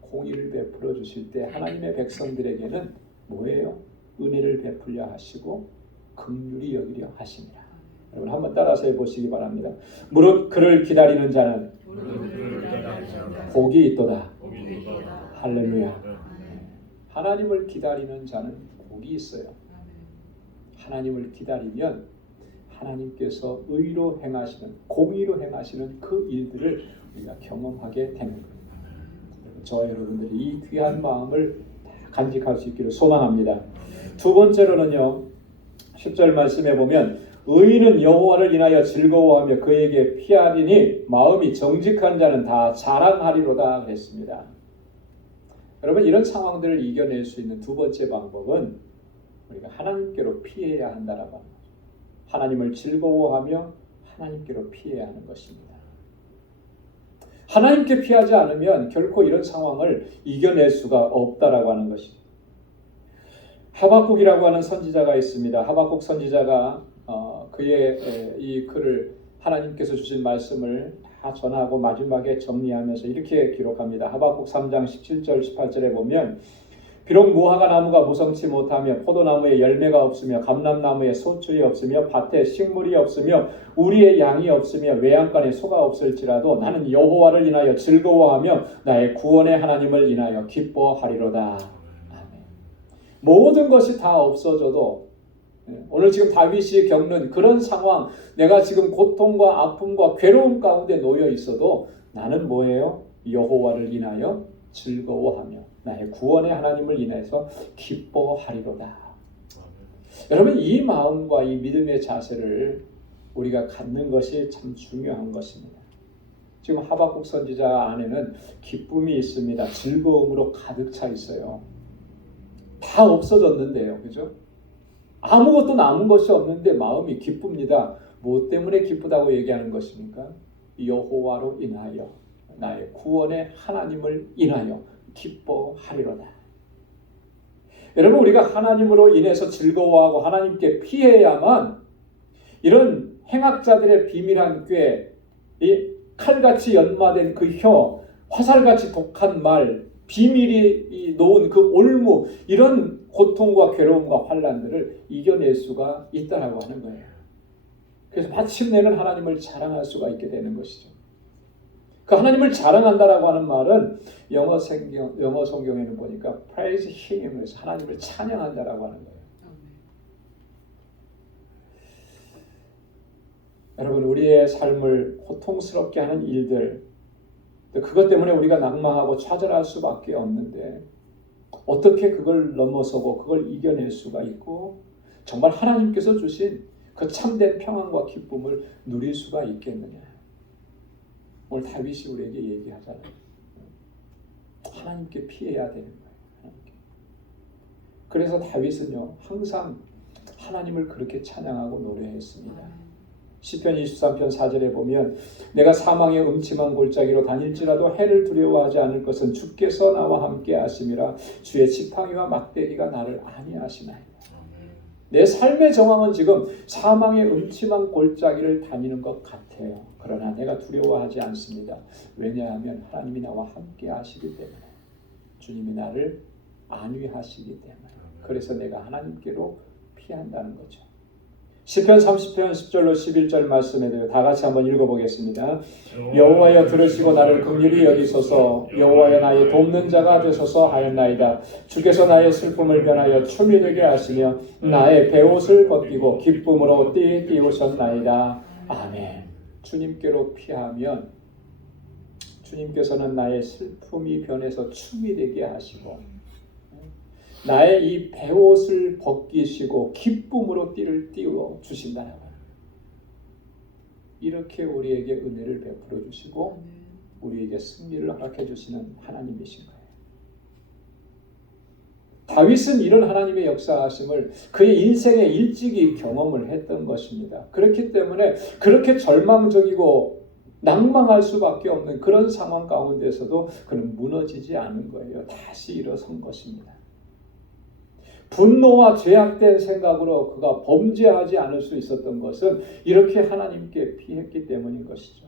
공의를 베풀어 주실 때 하나님의 백성들에게는 뭐예요? 은혜를 베풀려 하시고 긍휼히 여기려 하심이라. 여러분 한번 따라서 해보시기 바랍니다. 무릇 그를 기다리는 자는 복이 있도다. 할렐루야. 하나님을 기다리는 자는 복이 있어요. 하나님을 기다리면 하나님께서 의로 행하시는, 공의로 행하시는 그 일들을 우리가 경험하게 되는 겁니다. 저와 여러분들이 이 귀한 마음을 간직할 수 있기를 소망합니다. 두 번째로는요, 10절 말씀에 보면 의인은 여호와를 인하여 즐거워하며 그에게 피하리니 마음이 정직한 자는 다 자랑하리로다 그랬습니다. 여러분, 이런 상황들을 이겨낼 수 있는 두 번째 방법은 우리가 하나님께로 피해야 한다라고 하는 거죠. 하나님을 즐거워하며 하나님께로 피해야 하는 것입니다. 하나님께 피하지 않으면 결코 이런 상황을 이겨낼 수가 없다라고 하는 것입니다. 하박국이라고 하는 선지자가 있습니다. 하박국 선지자가 그의 이 글을 하나님께서 주신 말씀을 다 전하고 마지막에 정리하면서 이렇게 기록합니다. 하박국 3장 17절 18절에 보면 비록 무화과 나무가 무성치 못하며 포도나무에 열매가 없으며 감람나무에 소출이 없으며 밭에 식물이 없으며 우리의 양이 없으며 외양간에 소가 없을지라도 나는 여호와를 인하여 즐거워하며 나의 구원의 하나님을 인하여 기뻐하리로다. 아멘. 모든 것이 다 없어져도 오늘 지금 다윗이 겪는 그런 상황, 내가 지금 고통과 아픔과 괴로움 가운데 놓여 있어도 나는 뭐예요? 여호와를 인하여 즐거워하며 나의 구원의 하나님을 인해서 기뻐하리로다. 여러분, 이 마음과 이 믿음의 자세를 우리가 갖는 것이 참 중요한 것입니다. 지금 하박국 선지자 안에는 기쁨이 있습니다. 즐거움으로 가득 차 있어요. 다 없어졌는데요, 그죠? 아무것도 남은 것이 없는데 마음이 기쁩니다. 무엇 때문에 기쁘다고 얘기하는 것입니까? 여호와로 인하여 나의 구원의 하나님을 인하여 기뻐하리로다. 여러분, 우리가 하나님으로 인해서 즐거워하고 하나님께 피해야만 이런 행악자들의 비밀한 꾀, 이 칼같이 연마된 그 혀, 화살같이 독한 말, 비밀이 놓은 그 올무, 이런 고통과 괴로움과 환난들을 이겨낼 수가 있다라고 하는 거예요. 그래서 마침내는 하나님을 자랑할 수가 있게 되는 것이죠. 그 하나님을 자랑한다라고 하는 말은 영어 성경에는 보니까 praise him, 그래서 하나님을 찬양한다라고 하는 거예요. 여러분, 우리의 삶을 고통스럽게 하는 일들, 그것 때문에 우리가 낭망하고 좌절할 수밖에 없는데 어떻게 그걸 넘어서고 그걸 이겨낼 수가 있고 정말 하나님께서 주신 그 참된 평안과 기쁨을 누릴 수가 있겠느냐. 오늘 다윗이 우리에게 얘기하잖아요. 하나님께 피해야 되는 거예요. 하나님께. 그래서 다윗은요, 항상 하나님을 그렇게 찬양하고 노래했습니다. 시편 23편 4절에 보면 내가 사망의 음침한 골짜기로 다닐지라도 해를 두려워하지 않을 것은 주께서 나와 함께 하심이라. 주의 지팡이와 막대기가 나를 안위하시나이다. 내 삶의 정황은 지금 사망의 음침한 골짜기를 다니는 것 같아요. 그러나 내가 두려워하지 않습니다. 왜냐하면 하나님이 나와 함께 하시기 때문에, 주님이 나를 안위하시기 때문에, 그래서 내가 하나님께로 피한다는 거죠. 시편 30편 10절로 11절 말씀에도 다 같이 한번 읽어보겠습니다. 여호와여 들으시고 나를 긍휼히 여기소서. 여호와여 나의 돕는 자가 되소서 하였나이다. 주께서 나의 슬픔을 변하여 춤이 되게 하시며 나의 베옷을 벗기고 기쁨으로 띄우셨나이다. 아멘. 주님께로 피하면 주님께서는 나의 슬픔이 변해서 춤이 되게 하시고 나의 이 베옷을 벗기시고 기쁨으로 띠를 띄워 주신다는 거예요. 이렇게 우리에게 은혜를 베풀어 주시고 우리에게 승리를 허락해 주시는 하나님이신 거예요. 다윗은 이런 하나님의 역사하심을 그의 인생에 일찍이 경험을 했던 것입니다. 그렇기 때문에 그렇게 절망적이고 낭망할 수밖에 없는 그런 상황 가운데서도 그는 무너지지 않은 거예요. 다시 일어선 것입니다. 분노와 죄악된 생각으로 그가 범죄하지 않을 수 있었던 것은 이렇게 하나님께 피했기 때문인 것이죠.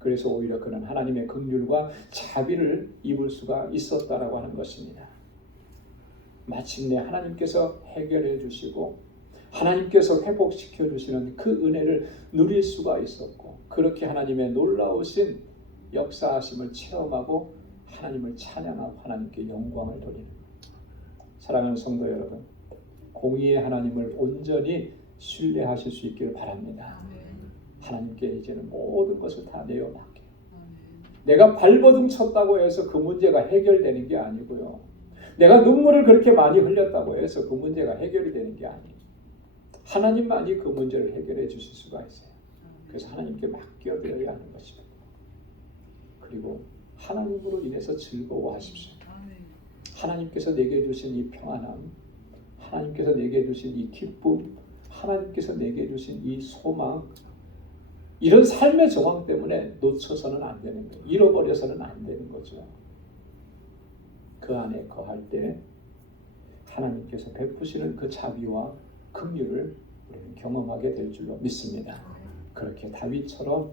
그래서 오히려 그는 하나님의 긍휼과 자비를 입을 수가 있었다라고 하는 것입니다. 마침내 하나님께서 해결해 주시고 하나님께서 회복시켜 주시는 그 은혜를 누릴 수가 있었고, 그렇게 하나님의 놀라우신 역사하심을 체험하고 하나님을 찬양하고 하나님께 영광을 돌리는 것. 사랑하는 성도 여러분, 공의의 하나님을 온전히 신뢰하실 수 있기를 바랍니다. 하나님께 이제는 모든 것을 다 내어맡겨요. 내가 발버둥 쳤다고 해서 그 문제가 해결되는 게 아니고요. 내가 눈물을 그렇게 많이 흘렸다고 해서 그 문제가 해결이 되는 게 아니에요. 하나님만이 그 문제를 해결해 주실 수가 있어요. 그래서 하나님께 맡겨드려야 하는 것입니다. 그리고 하나님으로 인해서 즐거워하십시오. 하나님께서 내게 주신 이 평안함, 하나님께서 내게 주신 이 기쁨, 하나님께서 내게 주신 이 소망, 이런 삶의 정황 때문에 놓쳐서는 안 되는 거예요. 잃어버려서는 안 되는 거죠. 그 안에 거할 때 하나님께서 베푸시는 그 자비와 긍휼을 우리는 경험하게 될 줄로 믿습니다. 그렇게 다윗처럼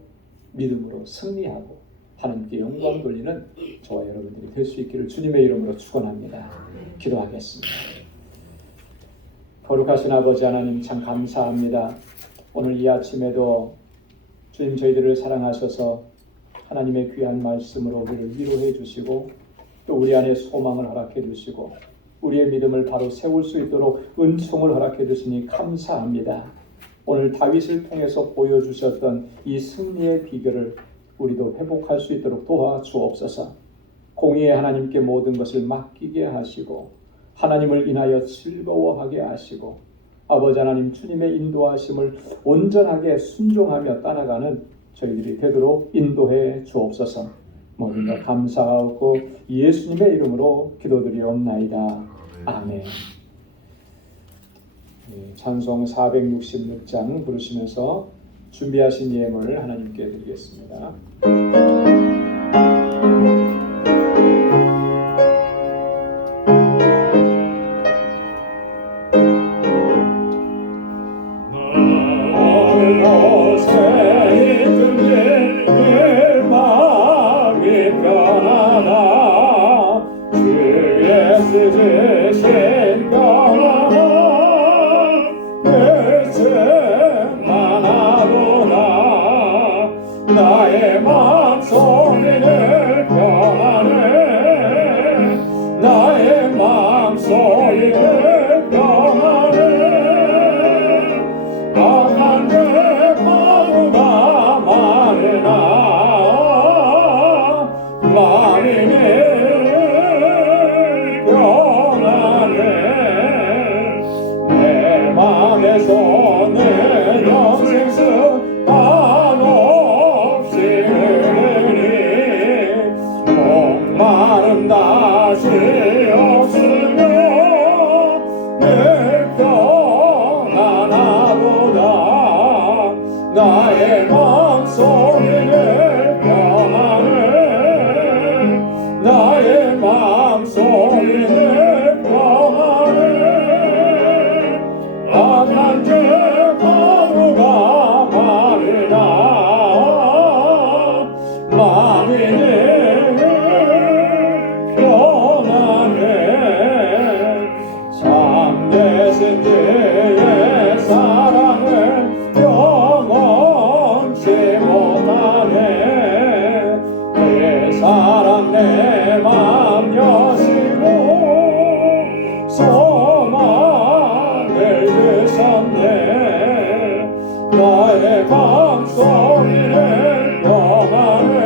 믿음으로 승리하고 하나님께 영광 돌리는 저와 여러분들이 될 수 있기를 주님의 이름으로 축원합니다. 기도하겠습니다. 거룩하신 아버지 하나님, 참 감사합니다. 오늘 이 아침에도 주님 저희들을 사랑하셔서 하나님의 귀한 말씀으로 우리를 위로해 주시고 또 우리 안에 소망을 허락해 주시고 우리의 믿음을 바로 세울 수 있도록 은총을 허락해 주시니 감사합니다. 오늘 다윗을 통해서 보여주셨던 이 승리의 비결을 우리도 회복할 수 있도록 도와주옵소서. 공의의 하나님께 모든 것을 맡기게 하시고 하나님을 인하여 즐거워하게 하시고 아버지 하나님 주님의 인도하심을 온전하게 순종하며 따라가는 저희들이 되도록 인도해 주옵소서. 모든 것 감사하고 예수님의 이름으로 기도드리옵나이다. 아멘. 찬송 466장 부르시면서 준비하신 예물을 하나님께 드리겠습니다. 나의 마음속에는 평안해 나의 마음속에는 평안해 악한 내 마음과 말해나 마음이 평안해 내 맘에서 내 영생수 한없이 흐르니 목마름 다시 없으며 늘 평안하도다 나의 마음속에는 평안해 나의 마음속에는 평안해 악한 죄 바로가 말이나 마음이 평안해 참되신 주의 사랑을 영원치 못하네 그 사랑 내 맘 여시고 소망을 주셨네 나의 마음속에는 평안해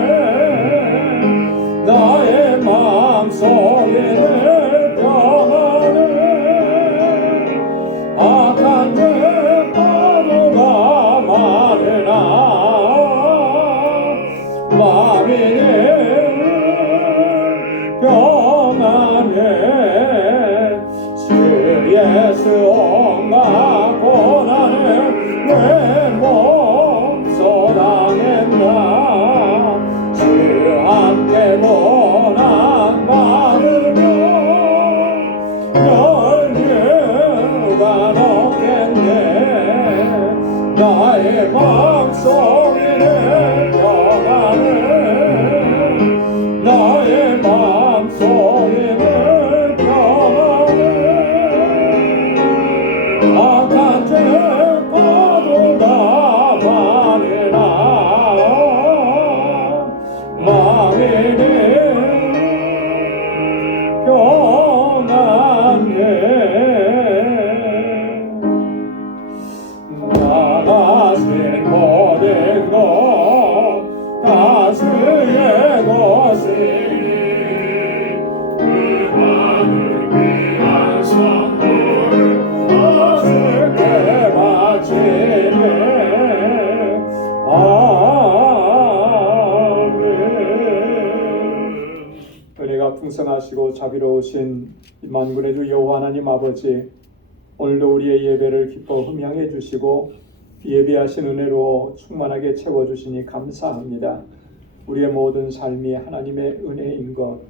나의 마음속에는 평안해 악한 죄 바로가 말해나 마음이 평안해 주 예수 온갖 고난을 내 몸소 당했나 주 함께 고난 받으며 연유가 높겠네 나의 마음속에는 평안해 나의 마음속에는 평안해 악한 죄 파도가 많으나 마음이 평안해 나가신 모든 것 다 주의 것이니 그 하늘 위한 선물을 다 주께 바치네 아멘 은혜가 풍성하시고 자비로우신 만군의 주 여호와 하나님 아버지 오늘도 우리의 예배를 기뻐 흠양해 주시고 예배하신 은혜로 충만하게 채워주시니 감사합니다. 우리의 모든 삶이 하나님의 은혜인 것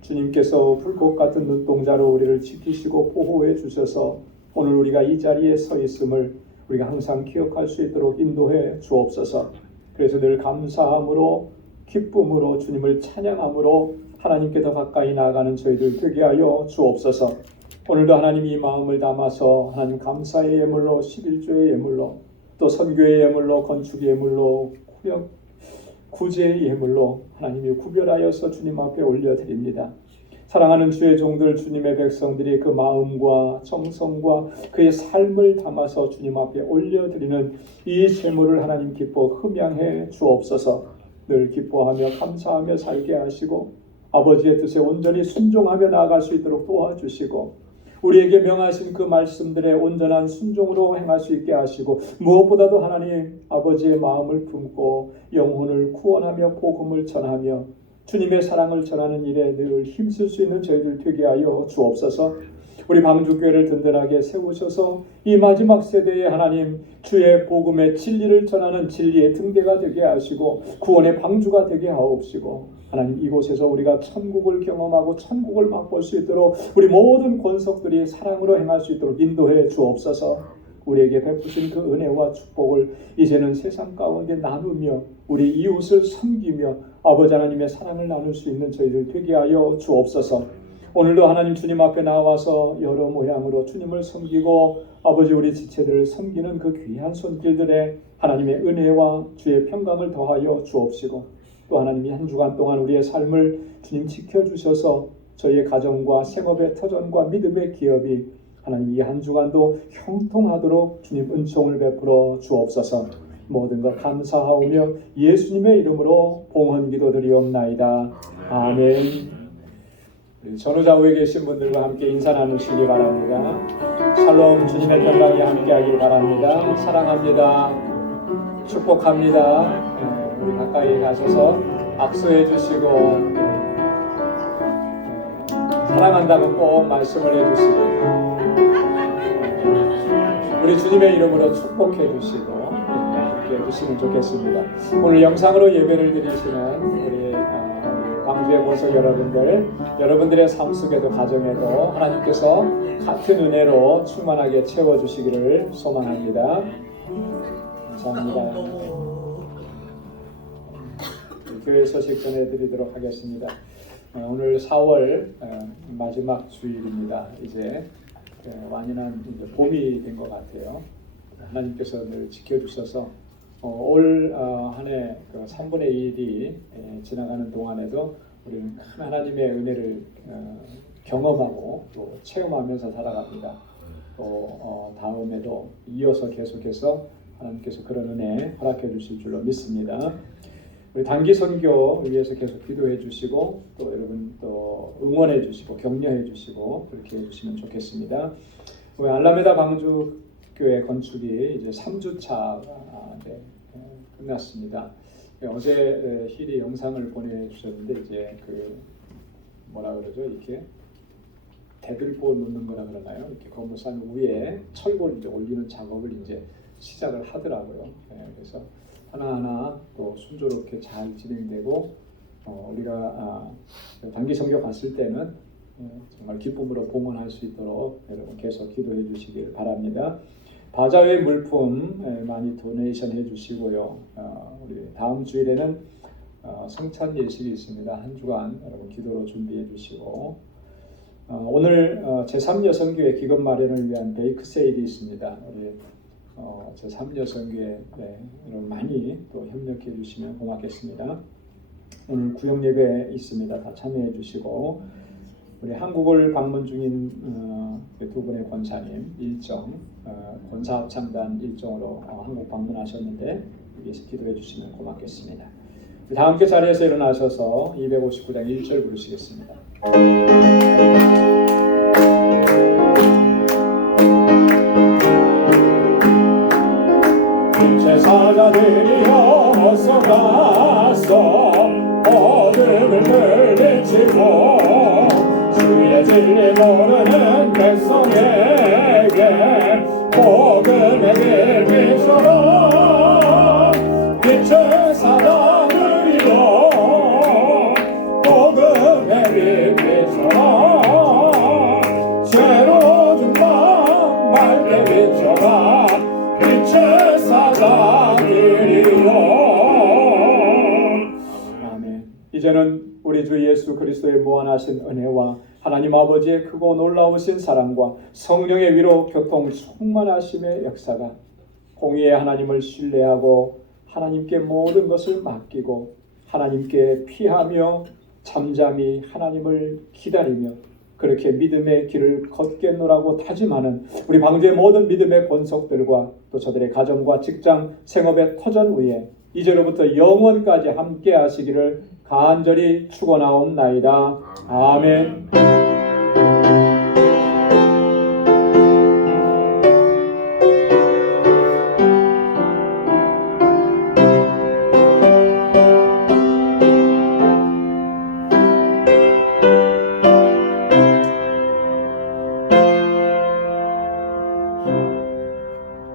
주님께서 불꽃 같은 눈동자로 우리를 지키시고 보호해 주셔서 오늘 우리가 이 자리에 서 있음을 우리가 항상 기억할 수 있도록 인도해 주옵소서. 그래서 늘 감사함으로 기쁨으로 주님을 찬양함으로 하나님께 더 가까이 나아가는 저희들 되게 하여 주옵소서. 오늘도 하나님 이 마음을 담아서 하나님 감사의 예물로 11조의 예물로 또 선교의 예물로 건축의 예물로 구제의 예물로 하나님이 구별하여서 주님 앞에 올려드립니다. 사랑하는 주의 종들 주님의 백성들이 그 마음과 정성과 그의 삶을 담아서 주님 앞에 올려드리는 이 제물을 하나님 기뻐 흠양해 주옵소서. 늘 기뻐하며 감사하며 살게 하시고 아버지의 뜻에 온전히 순종하며 나아갈 수 있도록 도와주시고 우리에게 명하신 그 말씀들의 온전한 순종으로 행할 수 있게 하시고 무엇보다도 하나님 아버지의 마음을 품고 영혼을 구원하며 복음을 전하며 주님의 사랑을 전하는 일에 늘 힘쓸 수 있는 저희들 되게 하여 주옵소서. 우리 방주교회를 든든하게 세우셔서 이 마지막 세대에 하나님 주의 복음의 진리를 전하는 진리의 등대가 되게 하시고 구원의 방주가 되게 하옵시고 하나님 이곳에서 우리가 천국을 경험하고 천국을 맛볼 수 있도록 우리 모든 권속들이 사랑으로 행할 수 있도록 인도해 주옵소서. 우리에게 베푸신 그 은혜와 축복을 이제는 세상 가운데 나누며 우리 이웃을 섬기며 아버지 하나님의 사랑을 나눌 수 있는 저희들 되게 하여 주옵소서. 오늘도 하나님 주님 앞에 나와서 여러 모양으로 주님을 섬기고 아버지 우리 지체들을 섬기는 그 귀한 손길들에 하나님의 은혜와 주의 평강을 더하여 주옵시고 또 하나님이 한 주간 동안 우리의 삶을 주님 지켜주셔서 저희의 가정과 생업의 터전과 믿음의 기업이 하나님 이 한 주간도 형통하도록 주님 은총을 베풀어 주옵소서. 모든 것 감사하오며 예수님의 이름으로 봉헌 기도드리옵나이다. 아멘. 우리 전후좌우에 계신 분들과 함께 인사 나누시기 바랍니다. 샬롬, 주님의 평강이 함께하길 바랍니다. 사랑합니다. 축복합니다. 우리 가까이 가셔서 악수해 주시고 사랑한다고 꼭 말씀을 해주시고 우리 주님의 이름으로 축복해 주시고 이렇게 해주시면 좋겠습니다. 오늘 영상으로 예배를 드리시는 우리 광주의 보석 여러분들의 삶 속에도 가정에도 하나님께서 같은 은혜로 충만하게 채워주시기를 소망합니다. 감사합니다. 교회 소식 전해드리도록 하겠습니다. 오늘 4월 마지막 주일입니다. 이제 완연한 봄이 된 것 같아요. 하나님께서 늘 지켜주셔서 올 한 해 3분의 1이 지나가는 동안에도 우리는 큰 하나님의 은혜를 경험하고 또 체험하면서 살아갑니다. 또 다음에도 이어서 계속해서 하나님께서 그런 은혜 허락해 주실 줄로 믿습니다. 우리 단기 선교 위해서 계속 기도해 주시고 또 여러분 또 응원해 주시고 격려해 주시고 그렇게 해 주시면 좋겠습니다. 우리 알라메다 광주 교회 건축이 이제 3주차 끝났습니다. 어제 힐이 영상을 보내주셨는데 이제 그 뭐라 그러죠? 이렇게 대들보 놓는 거라 그러나요? 이렇게 건물산 위에 철골 이제 올리는 작업을 이제 시작을 하더라고요. 그래서 하나하나 또 순조롭게 잘 진행되고 우리가 단기 선교 갔을 때는 정말 기쁨으로 봉헌할 수 있도록 여러분 계속 기도해 주시길 바랍니다. 바자회 물품 많이 도네이션 해주시고요. 우리 다음 주일에는 성찬 예식이 있습니다. 한 주간 여러분 기도로 준비해 주시고 오늘 제3여성교회 기금 마련을 위한 베이크 세일이 있습니다. 우리 제3여성교회 여러분 많이 또 협력해 주시면 고맙겠습니다. 오늘 구역 예배 있습니다. 다 참여해 주시고 우리 한국을 방문 중인 두 분의 권사님 일정 권사 합창단 일정으로 한국 방문하셨는데 여기서 기도해 주시면 고맙겠습니다. 다 함께 자리에서 일어나셔서 259장 1절 부르시겠습니다. 제사자들이여 어서 가서 어둠을 물리치고 주의 진리 모르는 백성에게 복음의 빛 비춰라. 빛을 사랑으리로 복음의 빛 비춰라. 죄로 든 맘 맑게 비춰라. 빛을 사랑으리로. 아멘. 이제는 우리 주 예수 그리스도의 무한하신 은혜와 하나님 아버지의 크고 놀라우신 사랑과 성령의 위로 교통 충만하심의 역사가 공의의 하나님을 신뢰하고 하나님께 모든 것을 맡기고 하나님께 피하며 잠잠히 하나님을 기다리며 그렇게 믿음의 길을 걷겠노라고 다짐하는 우리 방주의 모든 믿음의 권속들과 또 저들의 가정과 직장, 생업의 터전 위에 이제로부터 영원까지 함께 하시기를 간절히 축원하옵나이다. 아멘.